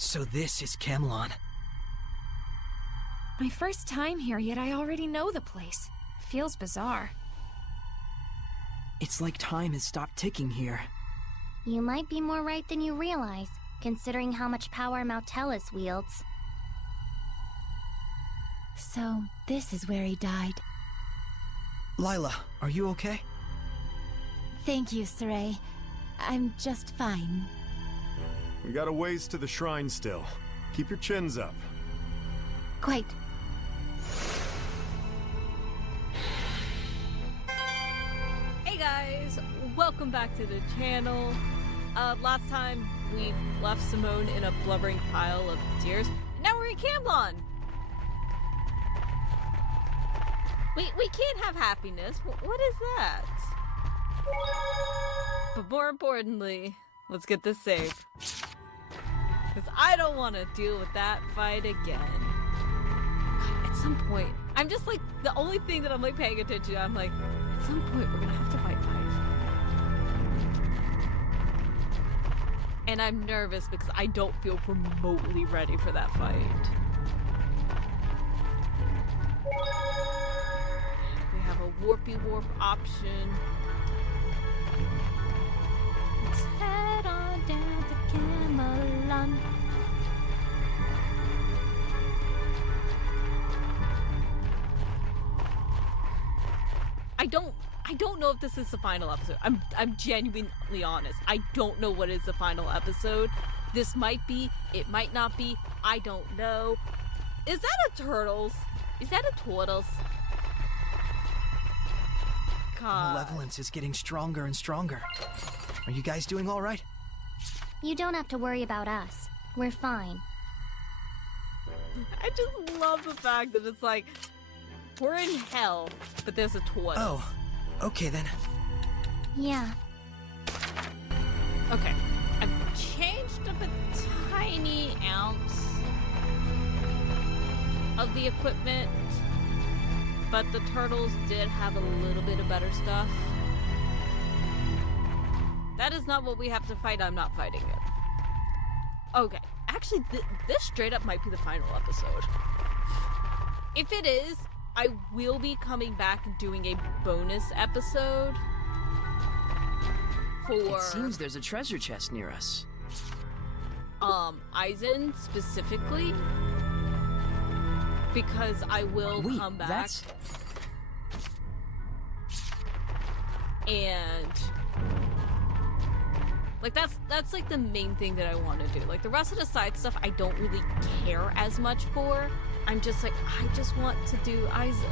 So this is Camelon. My first time here, yet I already know the place. Feels bizarre. It's like time has stopped ticking here. You might be more right than you realize, considering how much power Mautellus wields. So, this is where he died. Lila, are you okay? Thank you, Saray. I'm just fine. We got a ways to the shrine still. Keep your chins up. Quite. Hey guys, welcome back to the channel. Last time we left Simone in a blubbering pile of tears. Now we're in Camelon. We can't have happiness. What is that? But more importantly, let's get this saved. Because I don't want to deal with that fight again. God, at some point, I'm just like, the only thing that I'm like paying attention to, I'm like, at some point we're gonna have to fight Ice. And I'm nervous because I don't feel remotely ready for that fight. We have a warpy warp option. Let's head on down to Camelon. I don't know if this is the final episode. I'm genuinely honest. I don't know what is the final episode. This might be, it might not be. I don't know. Is that a turtles? Is that a turtles? God. Malevolence is getting stronger and stronger. Are you guys doing all right? You don't have to worry about us. We're fine. I just love the fact that it's like, we're in hell, but there's a turtle. Oh, okay then. Yeah. Okay, I've changed up a tiny ounce of the equipment, but the turtles did have a little bit of better stuff. That is not what we have to fight. I'm not fighting it. Okay, actually, this straight up might be the final episode. If it is, I will be coming back and doing a bonus episode for... It seems there's a treasure chest near us. Eisen specifically. Because I will come back. That's... And... like, that's like the main thing that I want to do. Like, the rest of the side stuff I don't really care as much for. I'm just like, I just want to do Eisen.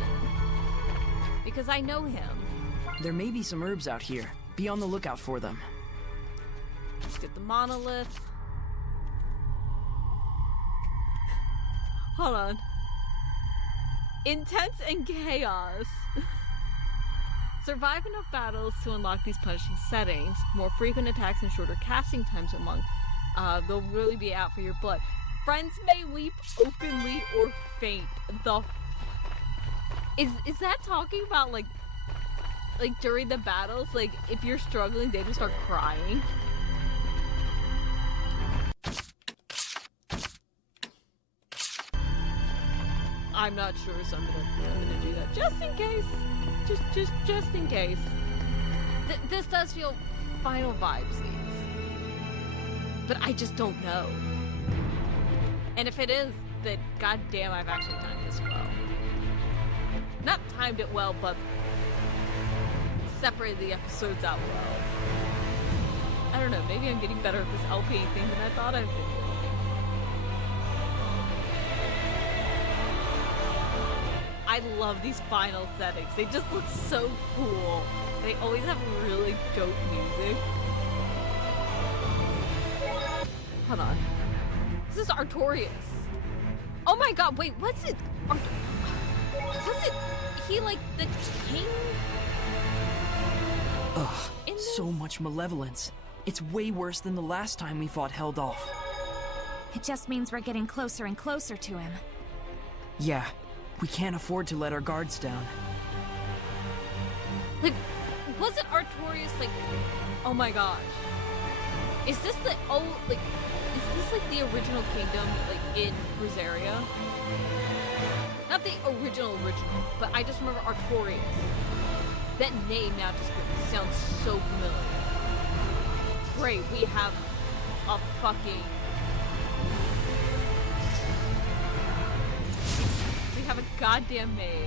Because I know him. There may be some herbs out here. Be on the lookout for them. Let's get the monolith. Hold on. Intense and chaos. Survive enough battles to unlock these punishing settings. More frequent attacks and shorter casting times among. They'll really be out for your blood. Friends may weep openly or faint. Is that talking about like during the battles? Like if you're struggling, they just start crying. I'm not sure, so I'm gonna do that just in case. Just in case. This does feel final vibes, but I just don't know. And if it is, then goddamn, I've actually timed this well. Not timed it well, but separated the episodes out well. I don't know, maybe I'm getting better at this LP thing than I thought I'd been. I love these final settings. They just look so cool. They always have really dope music. Hold on. This is Artorias. Oh my god, wait, what's it? Was it he like the king? Ugh, so much malevolence. It's way worse than the last time we fought Heldalf. It just means we're getting closer and closer to him. Yeah, we can't afford to let our guards down. Like, wasn't Artorias like, oh my gosh. Is this the is this like the original kingdom, like in Rosaria? Not the original, but I just remember Artorias. That name now just sounds so familiar. Great, we have a fucking... We have a goddamn maze.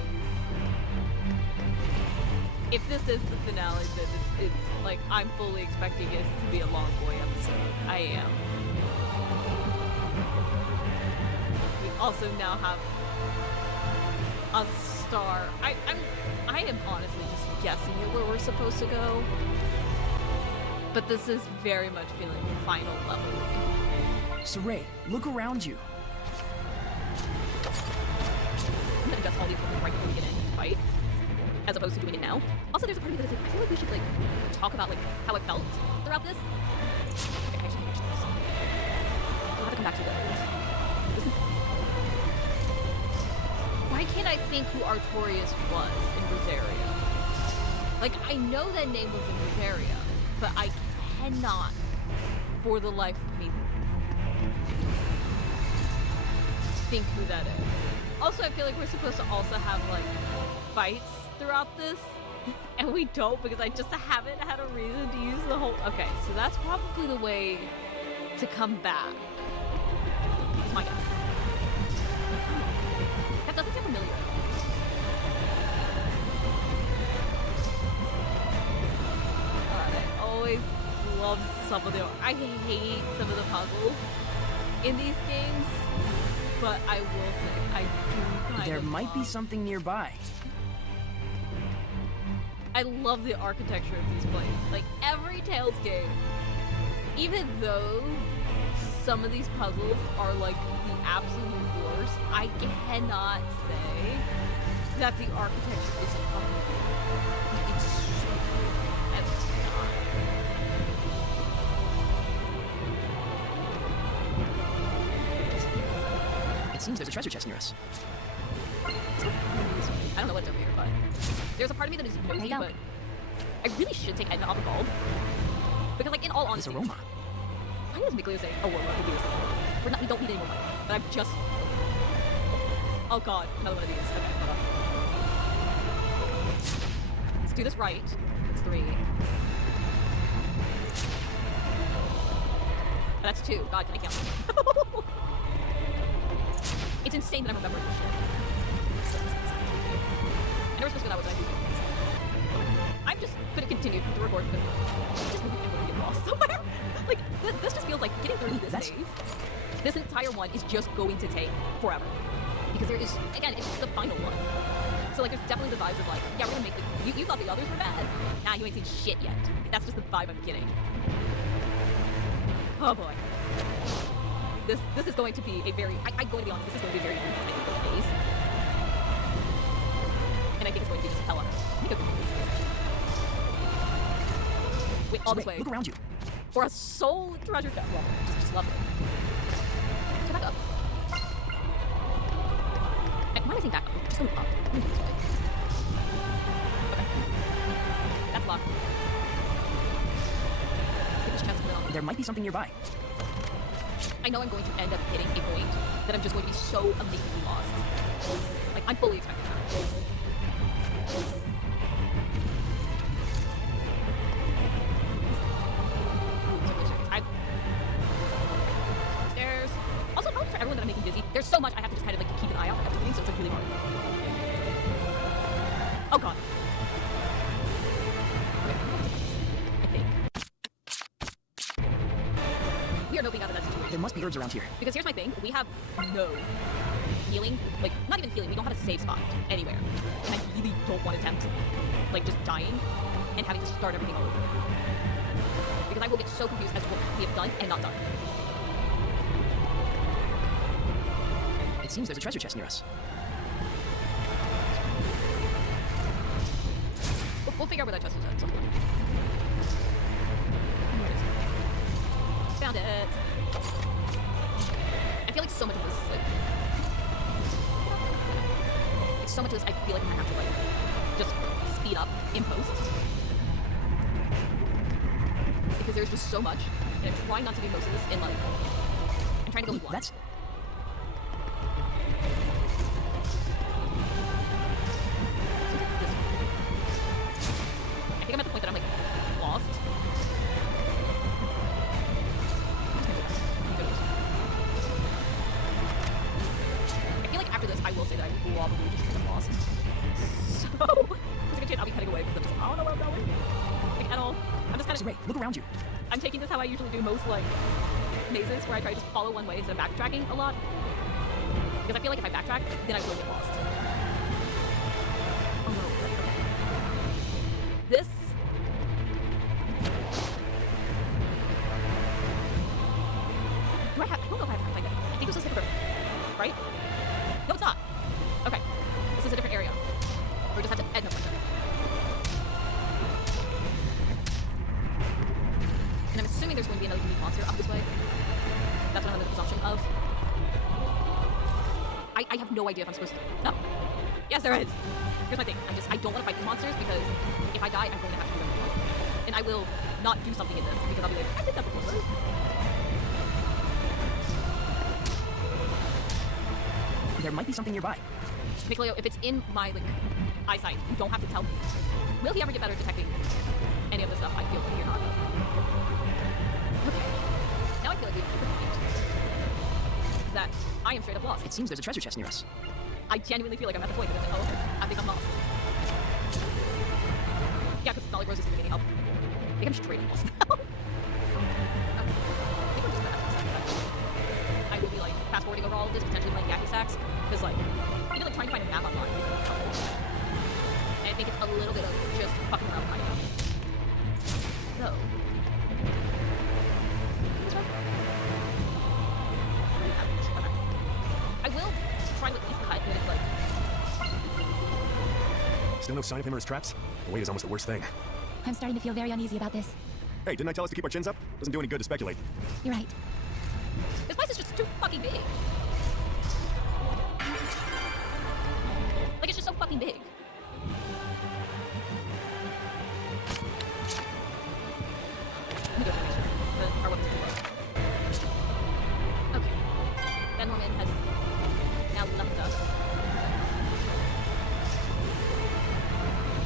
If this is the finale, then it's like, I'm fully expecting it to be a long boy episode. I am. We also now have a star. I am honestly just guessing where we're supposed to go. But this is very much feeling final level. Saray, look around you. I'm gonna adjust all these right before we get in and fight, as opposed to doing it now. Also, there's a part of me that is like, I feel like we should like talk about like how I felt throughout this. Okay, I actually this. I'll have to come back to this. Why can't I think who Artorias was in Rosaria? Like, I know that name was in Rosaria, but I cannot, for the life of me, think who that is. Also, I feel like we're supposed to also have, like, fights throughout this, and we don't because I just haven't had a reason to use the whole... Okay, so that's probably the way to come back. That's my guess. That doesn't sound familiar. I always love some of the... I hate some of the puzzles in these games, but I will say, I do kind There of might be something nearby. I love the architecture of these places. Like, every Tales game, even though some of these puzzles are like the absolute worst, I cannot say that the architecture isn't fucking good. It's so good. It seems there's a treasure chest near us. I don't know what's over here, but there's a part of me that is nosy, but I really should take Edna off the call. Because, like, in all honesty... This aroma. Why does Miklo say, oh, we don't need any more money. But I'm just... Oh god, another one of these. Okay, hold on. Let's do this right. It's 3. Oh, that's 2. God, can I count? It's insane that I'm remembering this shit. I never supposed to go that way, but I do. I'm just gonna continue to record because it's just maybe I'm gonna get lost somewhere. Like, this just feels like getting through this maze. This entire one is just going to take forever. Because there is, again, it's just the final one. So, like, there's definitely the vibes of, like, yeah, we're gonna make the... You thought the others were bad? Nah, you ain't seen shit yet. That's just the vibe I'm getting. Oh, boy. This is going to be a very... I'm going to be honest, this is going to be a very important maze. And I think it's going to be just hella. Wait, all this way. Look around you. For a soul treasure chest. Well, just love it. Turn back up. Why am I saying back up? Just going up. Okay. That's locked. Let's get this chest going on. There might be something nearby. I know I'm going to end up hitting a point that I'm just going to be so amazingly lost. Like, I'm fully expecting that. Stairs. Also, probably for everyone that I'm making busy, there's so much I have to just kind of like keep an eye out for everything, so it's like really hard. Oh god. I think. We are noping out of that situation. There must be herbs around here. Because here's my thing, we have no healing, like, not even healing, we don't have a save spot anywhere. And I really don't want to attempt, like, just dying and having to start everything all over. Because I will get so confused as to what we have done and not done. It seems there's a treasure chest near us. We'll figure out where that chest is at some point. Found it. I feel like so much of this is like... So much of this I feel like I'm gonna have to like just speed up in post. Because there's just so much And I'm trying not to do most of this in like... I'm trying to go with one. That's... I think I'm at the point that I'm like lost. I feel like after this I will say that I probably just because I'm lost. So there's like a chance I'll be cutting away because I'm just like, I don't know where I'm going. Like at all. I'm just kinda Ray, look around you. I'm taking this how I usually do most like mazes where I try to just follow one way instead of backtracking a lot. Because I feel like if I backtrack, then I will get lost. Oh no, okay. This I don't know if I have to find it. I think this is different, right? No, it's not. Okay. This is a different area. We just have to end up with it. And I'm assuming there's going to be another unique monster up this way. That's what I'm under the presumption of. I have no idea if I'm supposed to. No. Yes, there is. Here's my thing. I don't want to fight these monsters because if I die, I'm going to have to do them before. And I will not do something in this because I'll be like, I did that before. There might be something nearby. Niccolio, if it's in my like eyesight, you don't have to tell me. Will he ever get better at detecting any of this stuff? I feel like you're not. Okay. Now I feel like we've that I am straight up lost. It seems there's a treasure chest near us. I genuinely feel like I'm at the point that it's like, oh, okay, I think I'm lost. Yeah, because Solid Rose isn't getting any help. I think I'm straight up lost now. Okay. I think I'm just gonna have to decide that. I will be like fast forwarding over all of this, potentially playing Yaki Stacks, because like, even like trying to find a map online is like trouble. And I think it's a little bit of just fucking around kind of. So. This way? Okay. I will try to at least cut when it's like. Still no sign of him or his traps? The wait is almost the worst thing. I'm starting to feel very uneasy about this. Hey, didn't I tell us to keep our chins up? Doesn't do any good to speculate. You're right. This place is just too fucking big. Like, it's just so fucking big. Let me go to make sure that our weapons are low. Okay. Ben Norman has now left us.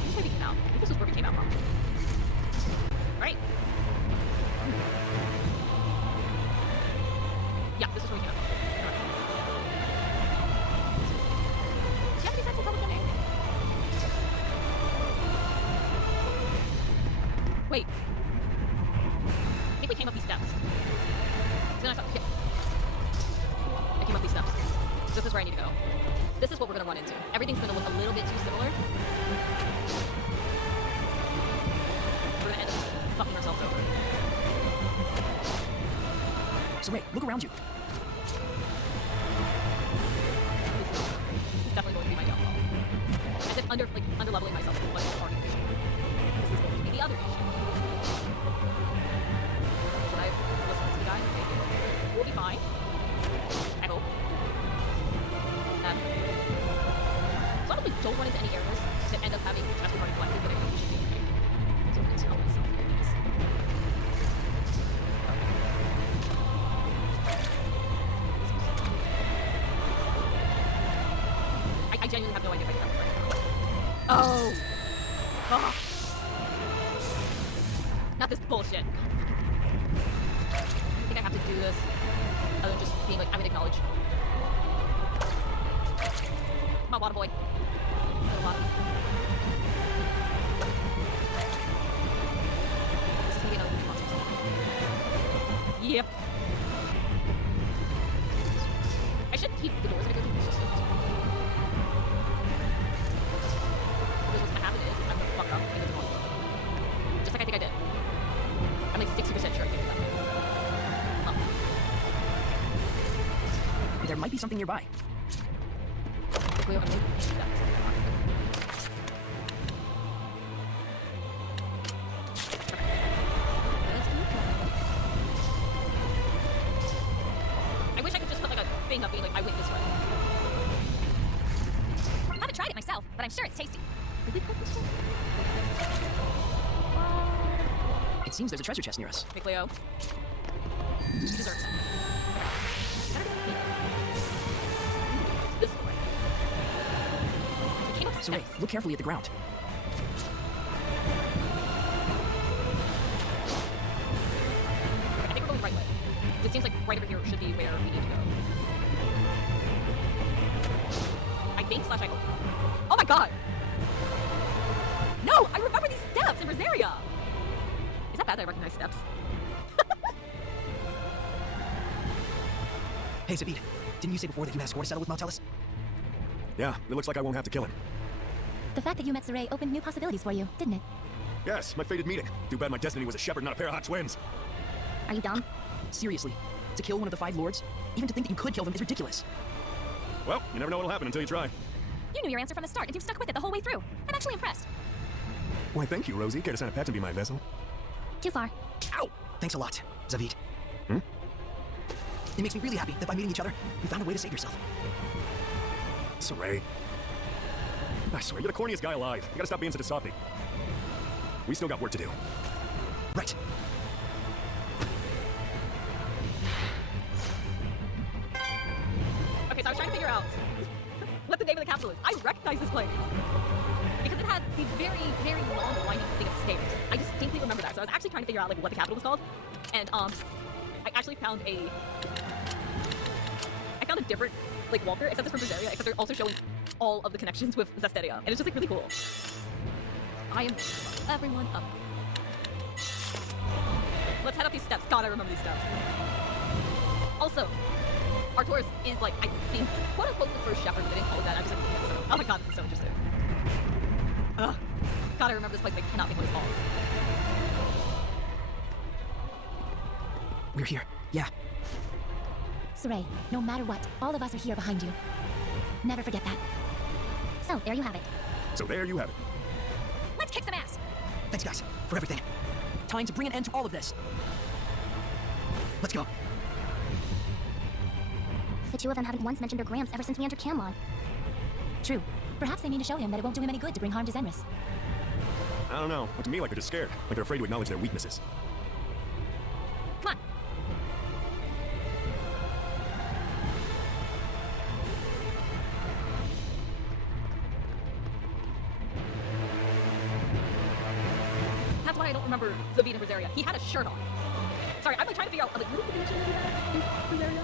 This is where we came out. I think this is where we came out from. Right? Yeah, this is where we came out from. Do you have any sense of public domain? Wait. I think we came up these steps. So then I thought, yeah. I came up these steps. This is where I need to go. This is what we're going to run into. Everything's going to look a little bit too similar. We're going to end up fucking ourselves over. So Ray, look around you. This is definitely going to be my downfall. As if under-leveling myself is what is already an issue. This is going to be the other issue. Should I listen to the guy? Okay. We'll be fine. I hope. As long as we don't run into any areas that end up having tests we've already collected, then I think we should be okay. So I'm going to tell myself here it is. I genuinely have no idea if I can right now. Oh! Oh! Not this bullshit. I think I have to do this other than just being like, I would acknowledge. Come on, water boy. Little water. This is gonna be another weak monster. Yep. I should keep the doors that I go to. It's just because what's gonna happen is I'm gonna fuck up and go to one. Just like I think I did. I'm like 60% sure I did that. There might be something nearby. Wait, I'm gonna do that. I wish I could just put like a thing up being like, I went this way. I haven't tried it myself, but I'm sure it's tasty. Did we put this way? It seems there's a treasure chest near us. Hey, Cleo. You deserve that. This way. We came up the Saray, steps. look carefully at the ground. I think we're going the right way. It seems like right over here should be where we need to go. I think / I hope. Oh my god! No! I remember these steps in Rosaria! Is that bad that I recognize steps? Hey, Zavid, didn't you say before that you had a score to settle with Maltelis? Yeah, it looks like I won't have to kill him. The fact that you met Saray opened new possibilities for you, didn't it? Yes, my fated meeting. Too bad my destiny was a shepherd, not a pair of hot twins. Are you dumb? Seriously, to kill one of the 5 lords? Even to think that you could kill them is ridiculous. Well, you never know what'll happen until you try. You knew your answer from the start, and you've stuck with it the whole way through. I'm actually impressed. Why, thank you, Rosie. Care to sign a patent to be my vessel? Too far. Ow! Thanks a lot, Zavid. Hmm? It makes me really happy that by meeting each other, you found a way to save yourself. Saray. I swear, you're the corniest guy alive. You gotta stop being such a softie. We still got work to do. Right. Okay, so I was trying to figure out what the name of the capital is. I recognize this place. Because it had the very, very long winding thing of stairs. I distinctly remember that. So I was actually trying to figure out like what the capital was called. And I actually found a different like Walter, except it's from Zestiria, except they're also showing all of the connections with Zestiria. And it's just like really cool. I am everyone up. Let's head up these steps. God, I remember these steps. Also, Artoris is like, I think, quote unquote the first shepherd, but they didn't call it that. I just like, oh my god, this is so interesting. Ugh. God, I remember this place, but I cannot think what it's called. We're here. Yeah. Saray, no matter what, all of us are here behind you. Never forget that. So, there you have it. So there you have it. Let's kick some ass! Thanks, guys, for everything. Time to bring an end to all of this. Let's go. The two of them haven't once mentioned their Gramps ever since we entered Camelon. True. Perhaps they mean to show him that it won't do him any good to bring harm to Zenris. I don't know. Look to me like they're just scared. Like they're afraid to acknowledge their weaknesses. Come on. That's why I don't remember Zavid and Rosaria. He had a shirt on. Sorry, I'm like trying to figure out, like, what is the connection that he had in Rosaria?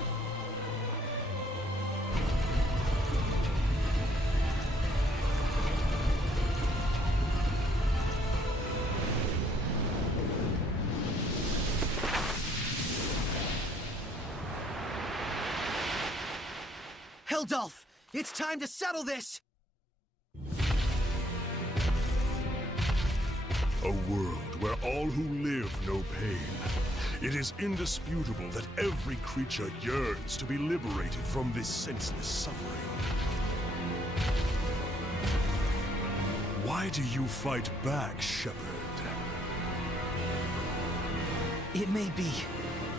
Heldalf! It's time to settle this! A world where all who live know pain. It is indisputable that every creature yearns to be liberated from this senseless suffering. Why do you fight back, Shepherd? It may be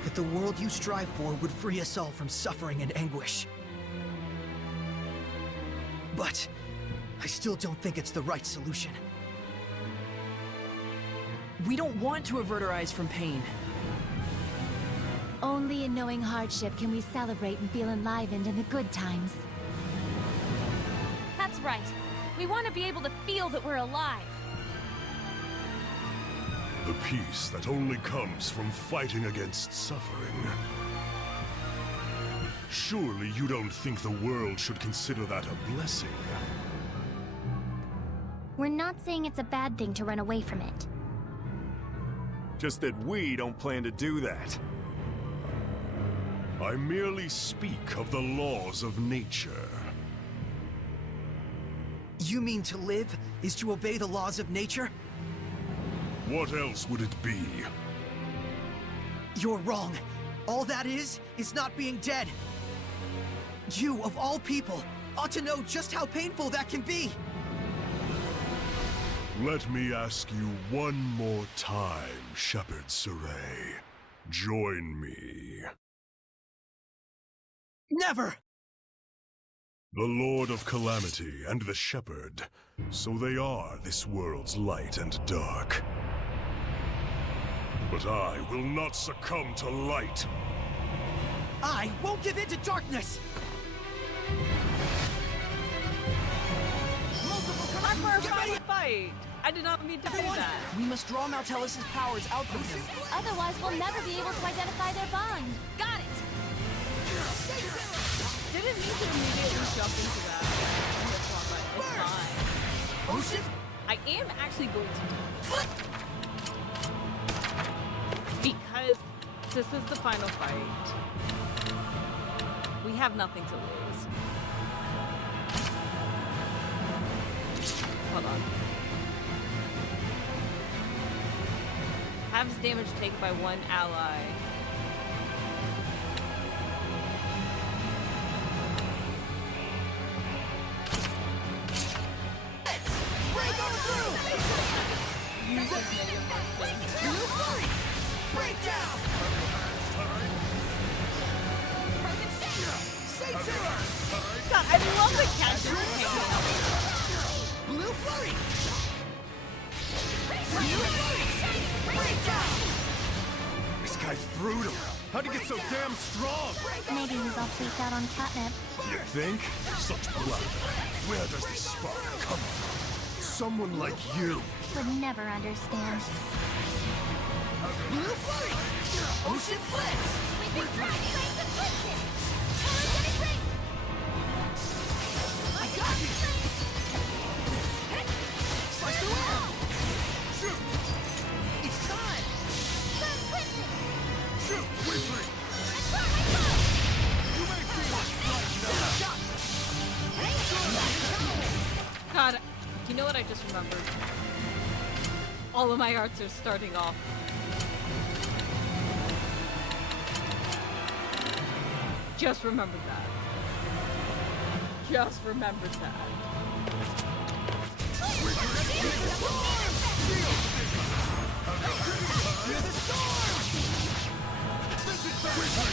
that the world you strive for would free us all from suffering and anguish. But I still don't think it's the right solution. We don't want to avert our eyes from pain. Only in knowing hardship can we celebrate and feel enlivened in the good times. That's right. We want to be able to feel that we're alive. The peace that only comes from fighting against suffering. Surely you don't think the world should consider that a blessing? We're not saying it's a bad thing to run away from it. Just that we don't plan to do that. I merely speak of the laws of nature. You mean to live is to obey the laws of nature? What else would it be? You're wrong. All that is not being dead. You, of all people, ought to know just how painful that can be. Let me ask you one more time, Shepherd Saray. Join me. Never! The Lord of Calamity and the Shepherd, so they are this world's light and dark. But I will not succumb to light. I won't give in to darkness! Multiple Time for a Get ready! final fight! I did not mean to do Everyone, that. we must draw Maltelis' powers out from him. Otherwise, we'll never be able to identify their bond. Got it! Didn't need to immediately jump into that. It's fine. Ocean? I am actually going to do it. Because this is the final fight. We have nothing to lose. Hold on. Halves damage taken by one ally. Break on through! Blue Flurry! Break down! Say Zero! God, I love the characters hanging out. Blue Flurry! Blue Flurry! Break down! This guy's brutal. How'd he get so damn strong? Maybe he's all freaked out on catnip. You think? Such blood. Where does this spark come from? Someone like you. Would never understand. Blue Flurry! Ocean Blitz! I got you! Slice the web! Shoot! It's time! Shoot! Quickly! You may feel it! Shot! God, you know what I just remembered? All of my arts are starting off. Just remembered that. Just remembered that. Hear the storm! Hear the storm!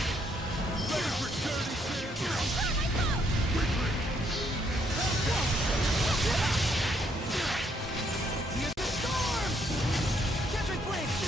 Catching flames!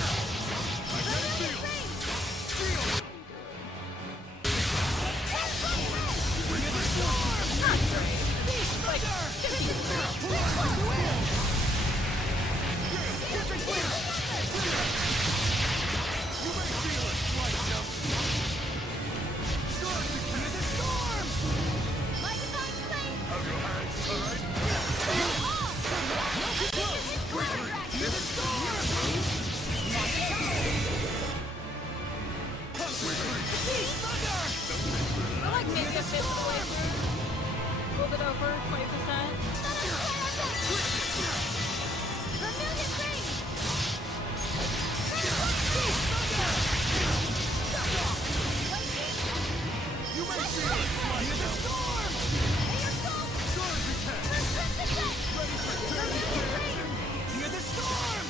I like maybe a fifth of the way through. A little bit over 20%. Hear the storm!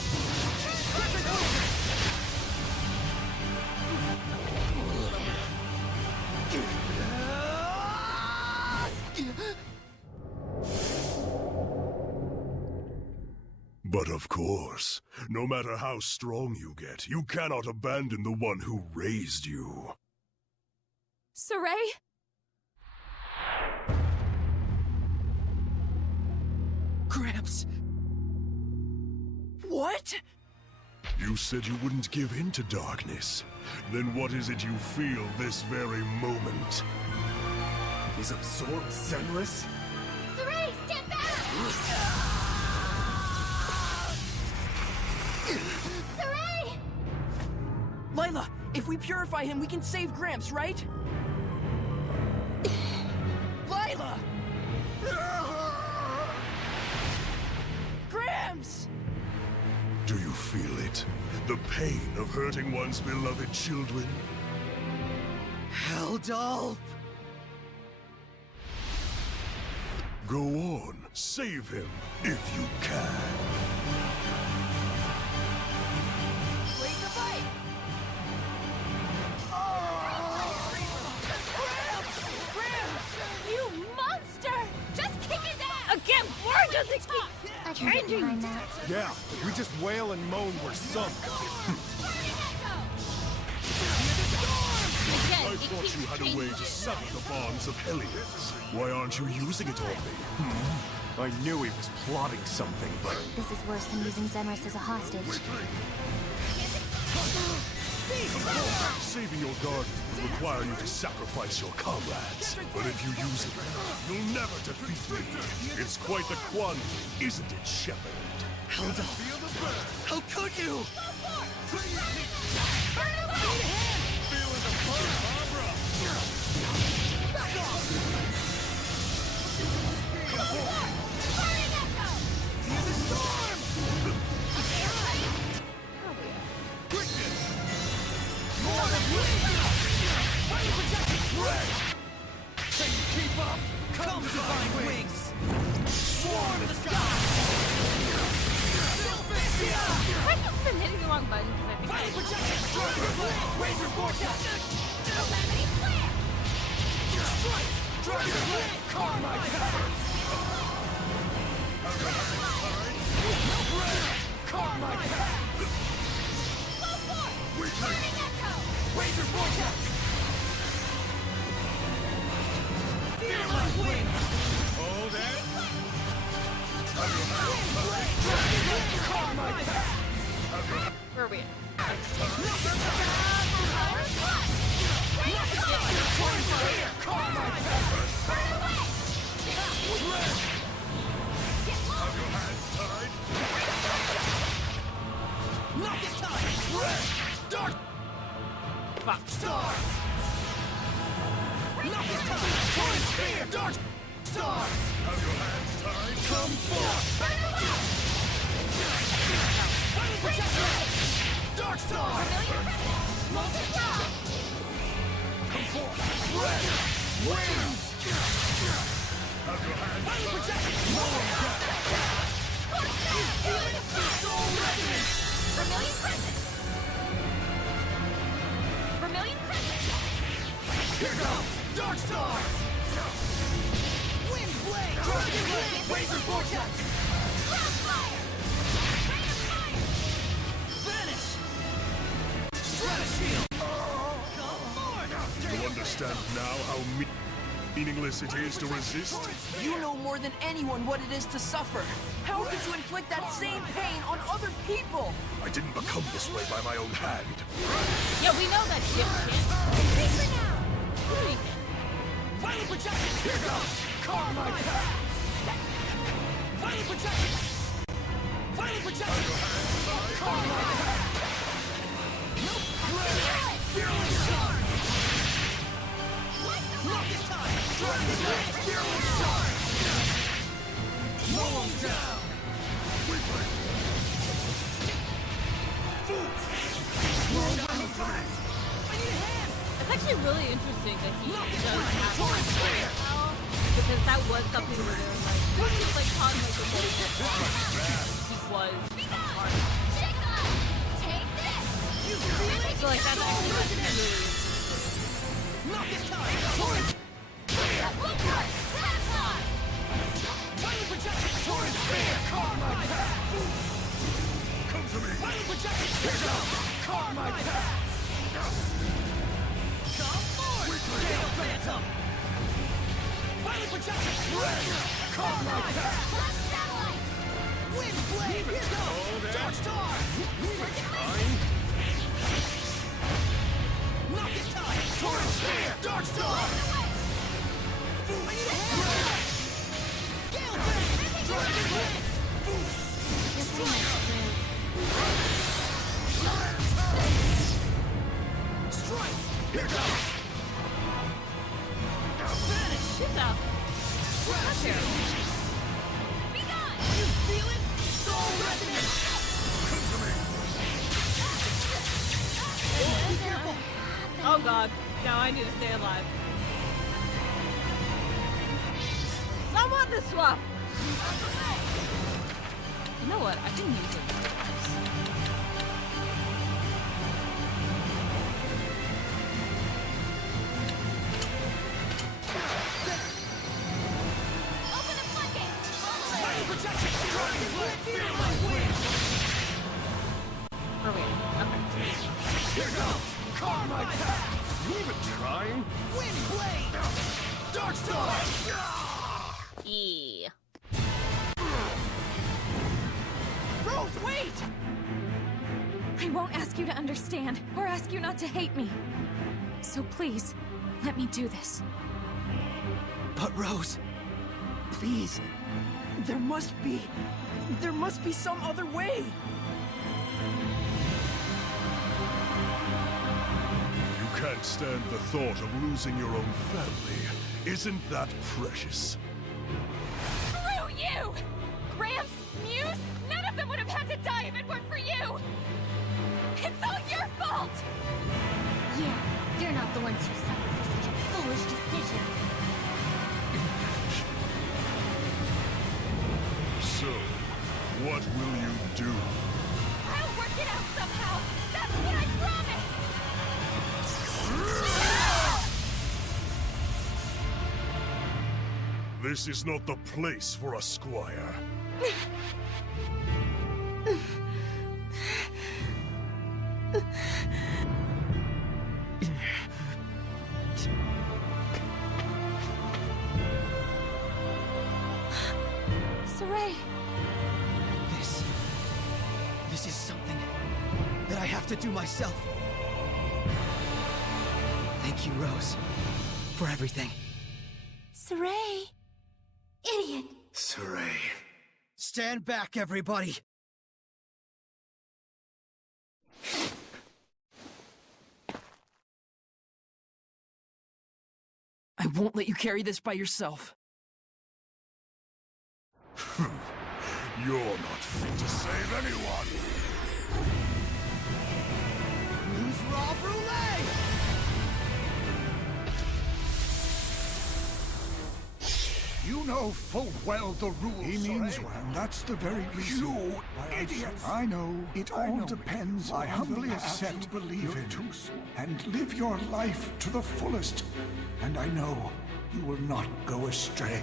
But of course, no matter how strong you get, you cannot abandon the one who raised you. Saray? Gramps! What? You said you wouldn't give in to darkness. Then what is it you feel this very moment? He's absorbed Zenless? Saray, stand back! Saray! Layla, if we purify him, we can save Gramps, right? Layla! Gramps! Do you feel it? The pain of hurting one's beloved children? Heldalf! Go on, save him, if you can. Wait the fight! Gramps! You monster! Just kick his ass! Again, why does it keep I can get changing? behind that. Yeah, if we just wail and moan, we're sunk. Again, it thought you had a way to sever the bonds of Hellions. Why aren't you using it on me? I knew he was plotting something, but This is worse than using Zenris as a hostage. Saving your garden will require you to sacrifice your comrades. But if you use it, you'll never defeat me. It's quite the quandary, isn't it, Shepard? Heldalf, how could you? Can you keep up? Come, divine wings! Swarm the sky! I've just been hitting the wrong button because I think Razor vortex! Calamity flare! Strike! Dragon blade! Carmine power! Carmine power! Burning echo! Razor vortex! Feel my wings! Hold it! Carmine power! where are we at? Not this time! Red! Dark! Fuck. Star! Not this time! Torrent Spear! Dark! Star! Have your hands tied? Come forth! Final protection! Dark Star! Come forth! Red! Wings! Have your hands Final tied? protection! Mower down! You feel it? Soul resonance! Vermilion Crescent! Vermilion Crescent! Here goes! Dark Star! Wind Blade! Dragon Blade! Razor Vortex! Cloudfire! Rain of Fire! Vanish! Stratashield! Come forth! You understand now how meaningless it is to resist? You know more than anyone what it is to suffer. How could you inflict that same pain on other people? I didn't become this way by my own hand. Yeah, we know that shit. Racer now! Final protection! Here goes! Carmine path! Final protection! Final protection! Carmine path! Nope! Red! Fearless Shards! Not this time! Dragon Blade! Fearless Shards! Mow 'em down! I need a hand! It's actually really interesting that he Not this does time! have Torrent Spear! because that was something where they were like, this is like on like a bullshit. He was part of it. Shake up! Take this! You feel it? So like that's actually like really Not this time! Torrent Blueprint! Raptor! Final protection! Torrent Spear! Carmine path! Come to me! Final protection! Here goes! Carmine path! Come forth! Gale Phantom! Final protection! Red! Carmine path! Black Satellite! Wind Blade! Here goes! Dark Star! Not this time! Torrent Spear! Dark Star! I need a hand! Gale Phantom! Dragon Blade! Strike! Here goes! Vanish! shit out. Stratashield! Be gone! You feel it? Soul Resonance! Come to me! Be careful! Oh god. No, I need to stay alive. Someone to swap! You know what? I can use it. Open the floodgates! Final protection! Dragon Blade! Feel my wings! Where are we? Okay. Here goes! Carmine path! you even trying? Yeah. Rose, wait! I won't ask you to understand, or ask you not to hate me. So please, let me do this. But Rose, please, there must be some other way. You can't stand the thought of losing your own family. Isn't that precious? Screw you! Gramps, Muse, none of them would have had to die if it weren't for you! It's all your fault! Yeah, you're not the ones who suffered for such a foolish decision. So, what will you do? I'll work it out somehow! That's what I promised! This is not the place for a squire. Saray! This is something that I have to do myself. Thank you, Rose, for everything. Saray! Idiot! Saray. Stand back, everybody! I won't let you carry this by yourself. You're not fit to save anyone! Who's Raw Brûlée? You know full well the rules. He means well. That's the very reason. You idiot! I know. It all depends. I humbly accept. Believe in. And live your life to the fullest. And I know you will not go astray.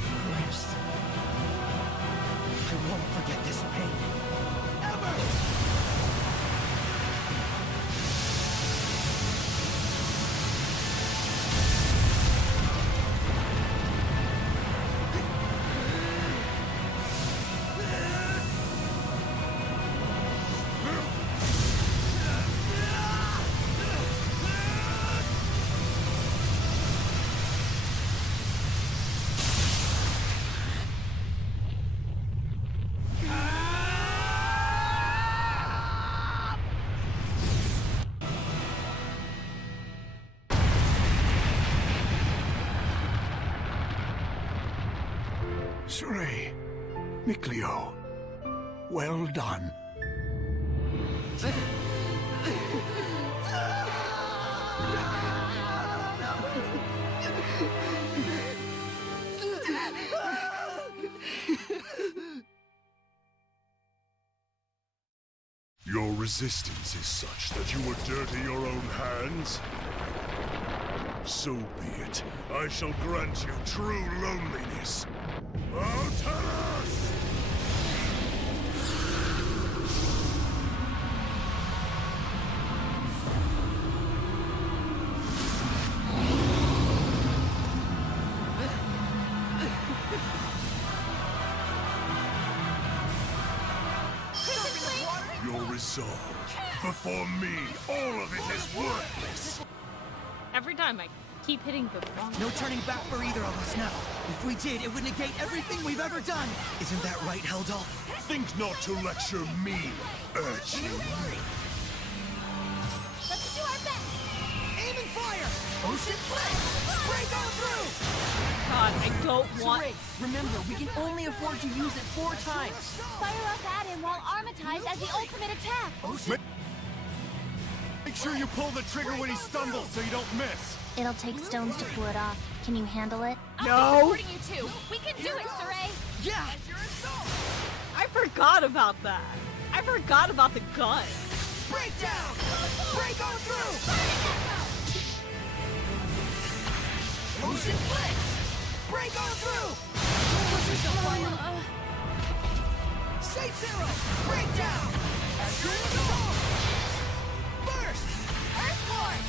Christ. I won't forget this pain. Ever! Saray, Mikleo, well done. Your resistance is such that you would dirty your own hands? So be it. I shall grant you true loneliness. Nautilus! Your resolve. Before me, all of it is worthless. Every time I keep hitting the wrong. No turning back for either of us now. If we did, it would negate everything we've ever done. Isn't that right, Heldalf? Think not to lecture me, urchin. Let's do our best! Aim and fire! Ocean Blitz! Break on through! God, I don't want. Saray, remember, we can only afford to use it 4 times. Fire us at him while armatized as the ultimate attack! Make sure you pull the trigger when he stumbles so you don't miss. It'll take stones to pull it off. Can you handle it? I'll be supporting you too! We can do it, Saray! Yeah! I forgot about that. I forgot about the gun. Break down! Break on through! Ocean Blitz! Break on through! Don't push yourself, fire! Saint Zero! Break down! Azure Assault! Burst! Earthborn!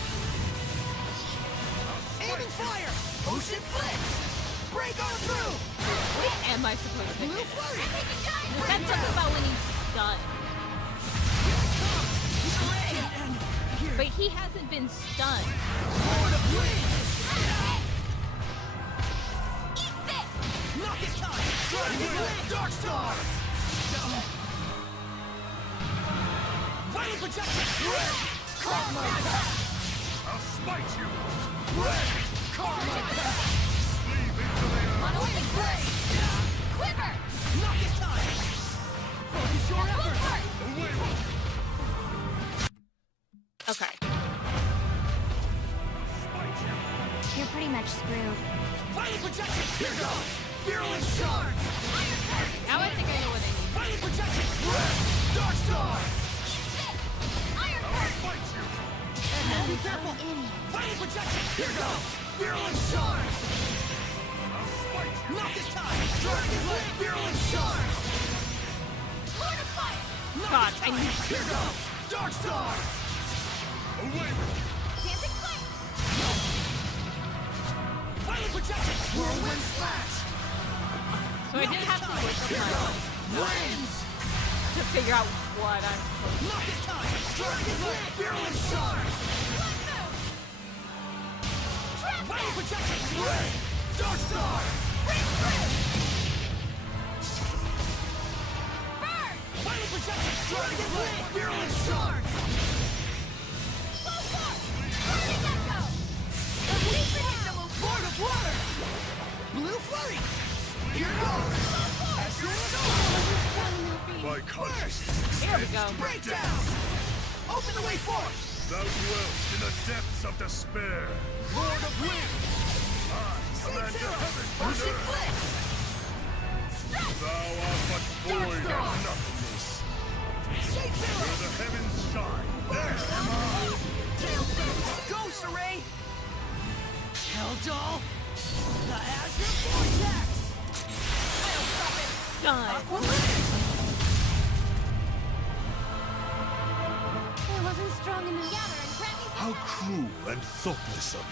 fire! Ocean blitz! Break on through! What am I supposed to do? Blue flurry! That's something about when he's stunned. But he hasn't been stunned. Lord of Wind! Eat this! Not this time! Dragon Wind! Dark Star! Violent projection! Karma! I'll smite you! Karma! Sleeve into the earth! Monolithic blade! Quiver! Not this time! Focus your efforts! Away with you! Okay. Smite you! You're pretty much screwed. Violent projection! Here goes! Virulent shards! Now I think I know what I need. Violent projection! Dark Star! Iron I'll Curtain! smite you! And now be careful! Idiot. Violent projection! Here goes! Virulent shards! I'll smite you! Not this time! Dragon Blade! Virulent shards! Lord of Fire! Not God, this I time! need- Here goes! Dark Star! Away with you! Dancing Flame! Violent projection! Whirlwind slash! So I didn't have to look Here up goes! Winds! to figure out what I'm supposed to Not this time! Dragon Blade! Virulent shards! Blood Moon! Trap Violent Net! projection! Dark Star! Ring through! Burn! Violent projection! Dragon Blade! Virulent shards! Full force! Burning Echo! Unleashing Lord of Water! Blue Flurry! Here goes! My consciousness Here we extends go. to the Breakdown! depths. Open the way forth! Thou dwellst in the depths of despair. Lord of Wind! I command the Zero! heavens and Ocean earth. Blitz! Thou art but void Star. and nothingness. Shake Where Zero! the heavens shine, there am I. Go, Saray! Heldalf! The Azure Vortex! I'll stop it! done. Aquaman! I wasn't strong enough. Gather and grant me How cruel and thoughtless of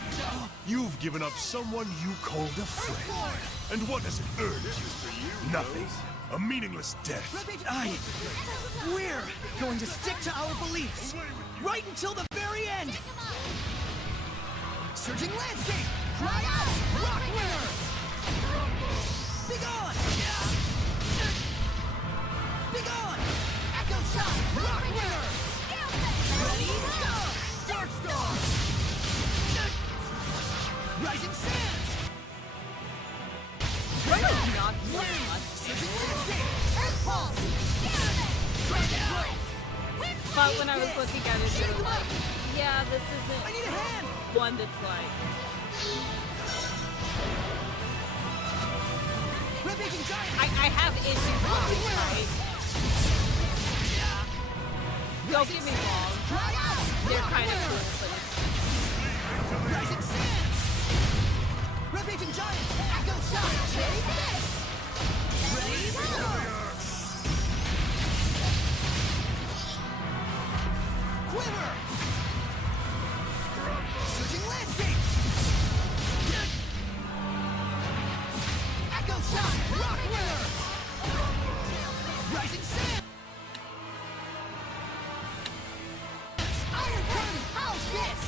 you. You've given up someone you called a friend. And what has it earned you? Nothing. A meaningless death. We're going to stick to our beliefs, right until the very end! Surging landscape! Cry out! Rock winner! Be gone! Be gone! Echo shot! Rock winner! Ready? Go! Dark Star! Rising sands! Really not very much. Surging landscape! Earth pulse! But when I was looking at it, it was like, yeah, this I isn't need a hand! one that's like, Ravaging giant! I have issues with it, right? Don't get me wrong, Cry out! they're Rock kind of winner! cool, but Rising sands! Ravaging giant! Echo shot! Take this! Ready? Go! Quiver! Surging landscape! Echo shot! Rock winner! Rising sand! Iron curtain! How's this?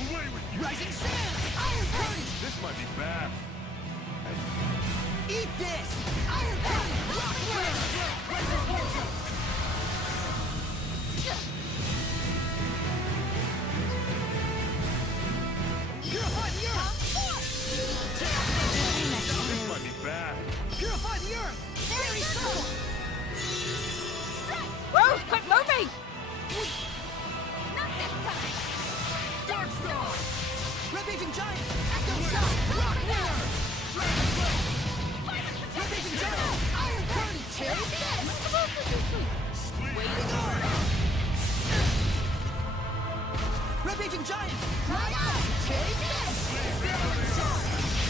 Away with you! Rising sand! Iron curtain! This might be bad. Eat this! Iron curtain! Rock winner! Laser portals! Purify the earth! This might be bad. Purify the earth! Very subtle! Rose, quit moving! Not this time! Dark Star! Ravaging giant! Echo shot! Rock winner! Dragon blade! Ravaging giant! Iron curtain! Take this! Ravaging giant! Cry out! Take this! Virulent sword!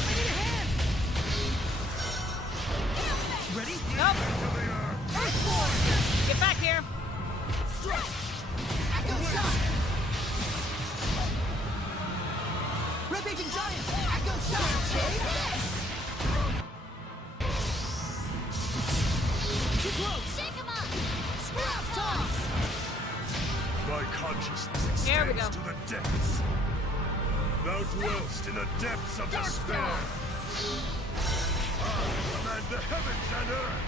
I need a hand! Ready? Nope, Earthborn! get back here. Strike! Rampaging Giant! Echo Shot! Take this! Too close! Shake him up! Scrap Toss! My consciousness Here we extends go. to the depths. Thou dwellst in the depths of despair. I command the heavens and earth.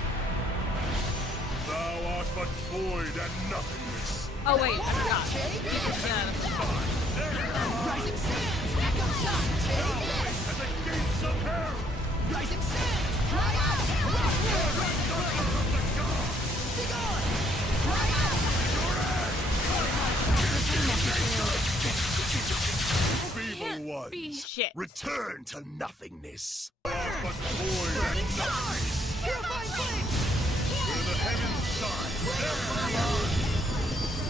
Thou art but void and nothingness. Oh wait, I forgot. Take this! Yeah. Rising Sands! Echo Shot! Take this! At the gates of hell. Rising Sands! Dry out! Rock Wheel! Be gone! Dry out! Feeble ones, Shit. return to nothingness. Thou art but void and Burning nothingness. Stars! Purifying Flames! Where the heavens shine, there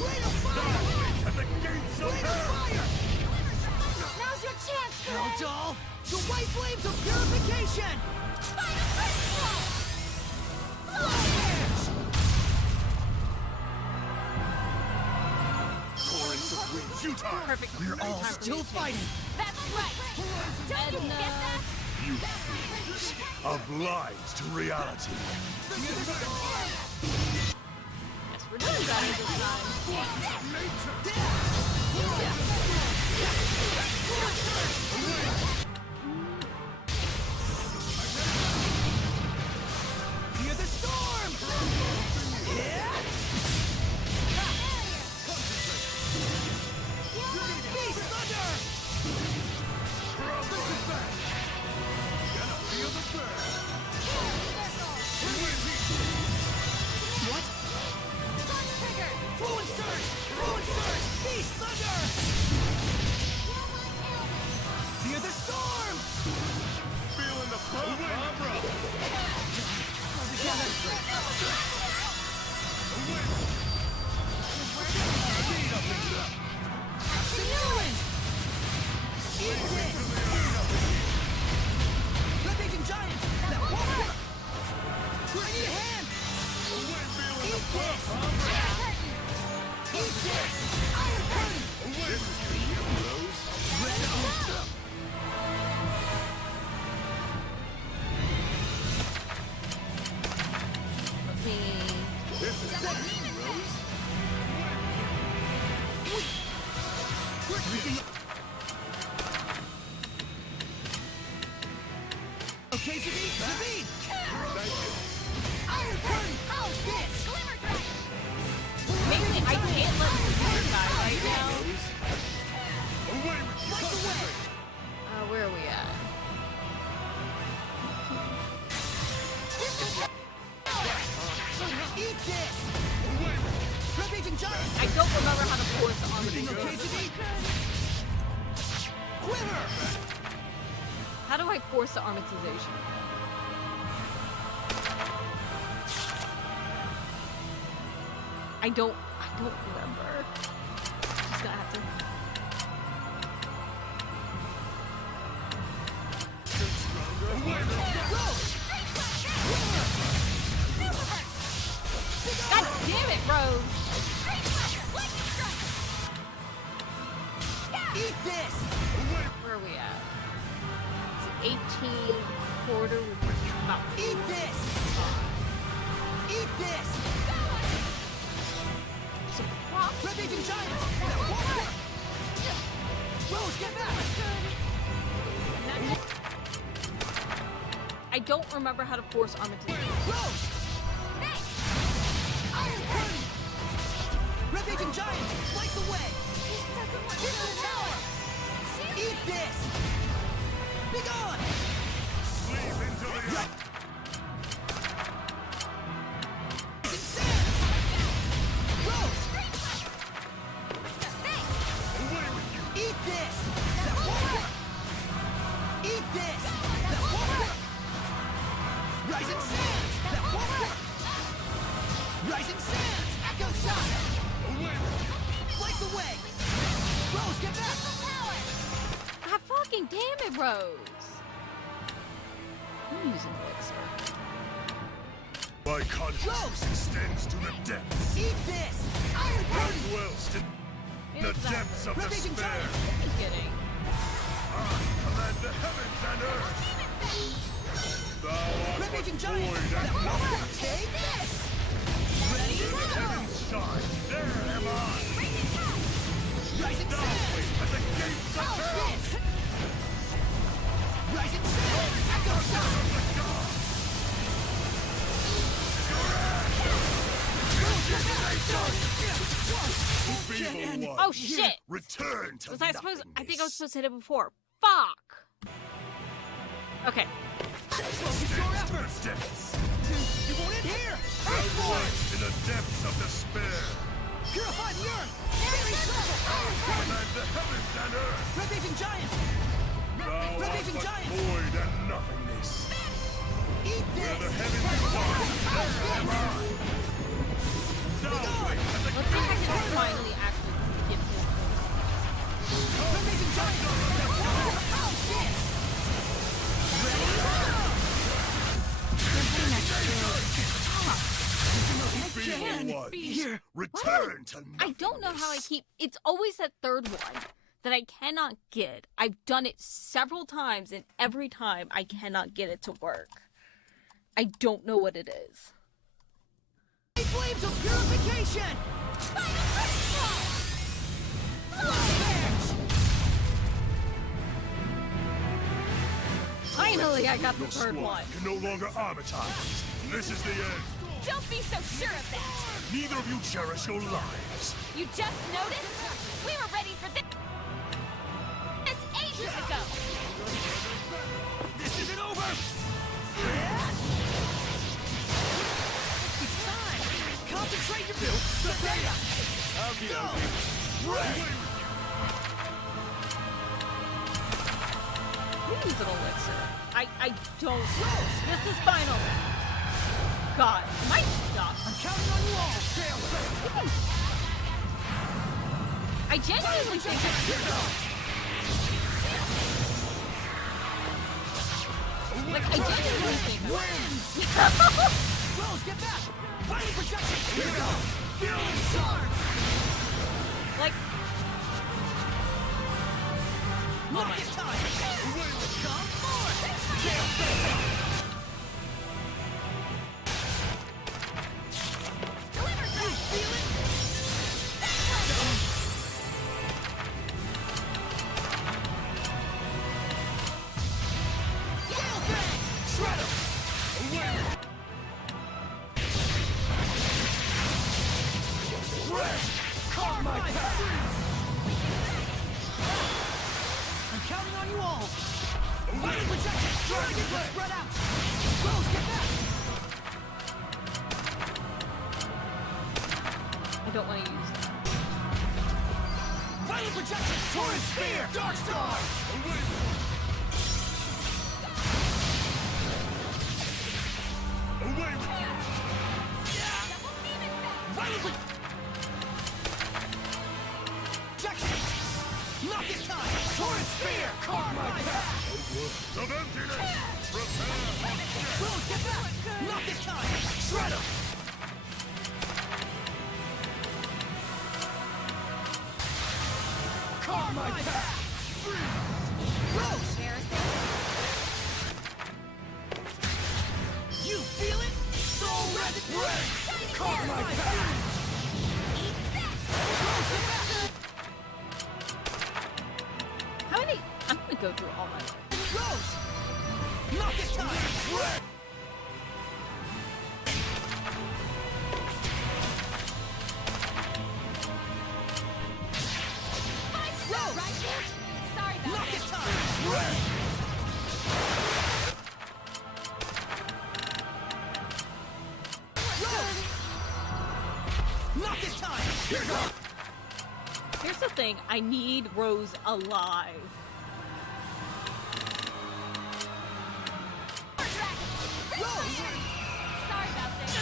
Blade of Fire! at the gates of Blade of hell. Fire! Now's your chance, Gray! Heldalf! The white flames of purification! Final principle! Torrents of wind, futile. Perfect. We're all Time for still me to fighting! That's right! Don't you get that? You fools, obliged to reality. Yes, we're doing better this time. Fear the storm! Yeah! Beast Thunder! What? Fluent Surge! Fluent Surge! Beast Thunder! Fear the storm! Feeling the pump, Simulant! Eat this! Rampaging Giant! That won't work! I need a hand! Eat this! Eat this! Iron Curtain! This is for you, Rose. Red Ultra! Let me. This is for you, Rose. Okay, Zabine! Zabine! Iron Curtain! How's this? Glimmer Dragon! Basically, I can't let this die right now. Away with you. Light the way! Where are we at? Eat this! Rampaging Giant! I don't remember how to force the armor. Okay, Zabine! Quiver! How do I force the armatization? I don't remember. Just gonna have to. God damn it, Rose! Eat this! Where are we at? It's 18 quarter with about Eat this! Eat this! some props. Rampaging Giant! That won't work! Rose, get back! I don't remember how to force armatization. Rose! Iron Curtain! Rampaging Giant! Light the way! Crystal Tower! Eat this! Be gone! Sleep into the Rising Sands! Rose! away with you. Eat this! That won't work! Eat this! That won't work! Rising Sands! That won't work! Rising Sands! Echo Shot! Light the way! Rose, get back! God fucking damn it, Rose! I'm using Elixir. My consciousness extends to the depths. Eat this! Iron Thou Curtain! dwellst in the depths of Rampaging despair. Giant! Just kidding. giants! void and nothing. Take this! Where the heavens shine, there am I. Rising sands! At the gates of How's hell. this? Rising sands! Echo shot! Feeble one. Oh shit! Return to Was I supposed? I think I was nothingness. supposed to hit it before. Fuck. Okay. Focus your efforts! Depths. You won't end here! Outward in the depths of despair. Purify the earth! Fairy circle! Command the heavens and earth. Red-Bathing giant! Thou art Red-Bathing but giant! void and nothingness. Eat Where the this! heavens shine, How's there am this? I. Thou wait at the Let's see if I can finally actually get this. Red-Bathing giant! How's this? feeble ones. Return to nothingness. I don't know how I keep. It's always that third one that I cannot get. I've done it several times, and every time I cannot get it to work. I don't know what it is. Flames of purification! Finally, I got the Your third squad one. can no longer armatize. This is the end. Don't be so sure of that. Neither of you cherish your lives. You just noticed? We were ready for this ages ago. This isn't over! It's time! Concentrate your build! Zestiria! Go! Use an elixir. I don't. This is final. God, my stuff. I'm counting on you all! Fail! I genuinely think like I genuinely think Wins! Rose, get back! Fighting projection! Here it goes! Feeling shards! like Not this time! Come forth! Gale Face! You feel it? Gale Face! Shred him! Carve my path! I'm counting on you all! Fighting projection! Dragon Blade! Spread out! Rose, get back! I don't want to use that. Fighting projection! Torrent Spear! Dark Star! Away! Fighting projection! Not this time! Torrent Spear! Carve my path! Of emptiness! Prepare! Rose, get back! Not this time! Shred him! Carve my path! Rose! You feel it? Soul Red! Carve my path! Rose, get back! How many? I'm gonna go through all my. Rose! Not this time! Red! Rose! Sorry about Not this. this time! Red! Rose! Not this time! Here goes! Here's the thing. I need Rose alive. Rose! Sorry about this.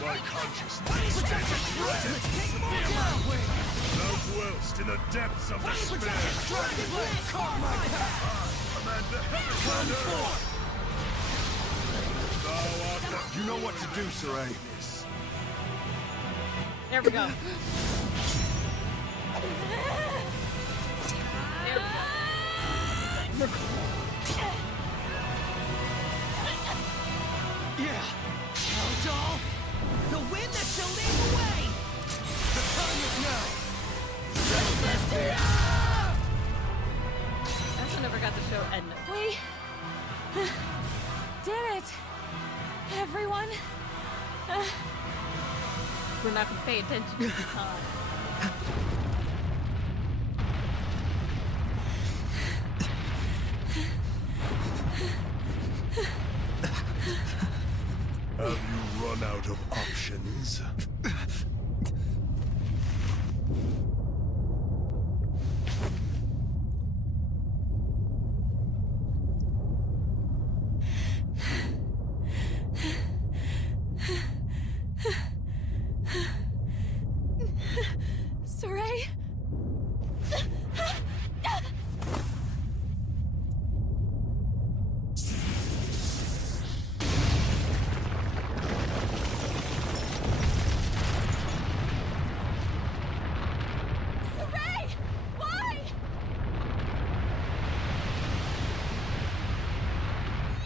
My consciousness Fighting is projection! Let's take them all down! thou dwellst in the depths of Fighting despair. projection! Dragon Blade! Carve my path! Command the heavens Come and earth. forth! Thou art the You know what to do, Sarai. There we go. There we go. Yeah. Heldalf, the wind that shall lead the way. The time is now. Zestiria! I also never got to show Edna. We did it! Everyone! We're not gonna pay attention to the time. Have you run out of options? Saray? Saray! Why?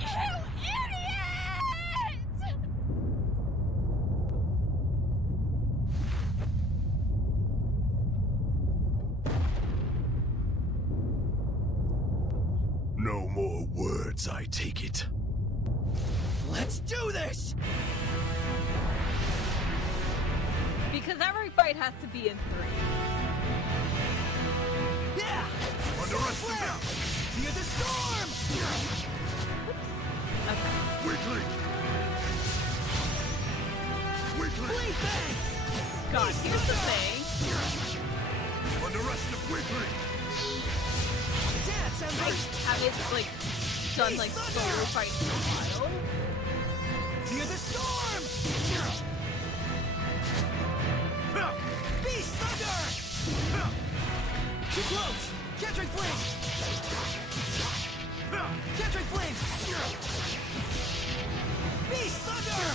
You idiot! No more words, I take it. Let's do this! Because every fight has to be in 3. Yeah! Underestimate Flare! Fear the storm! Okay. Weakly! Weakly! Blade bang! God, here's the thing. Underestimate weakly! Dance and I haven't, like, done, like, solo fights in a while. Fear the storm! Beast thunder! Too close! Catching flames! Catching flames! Beast thunder!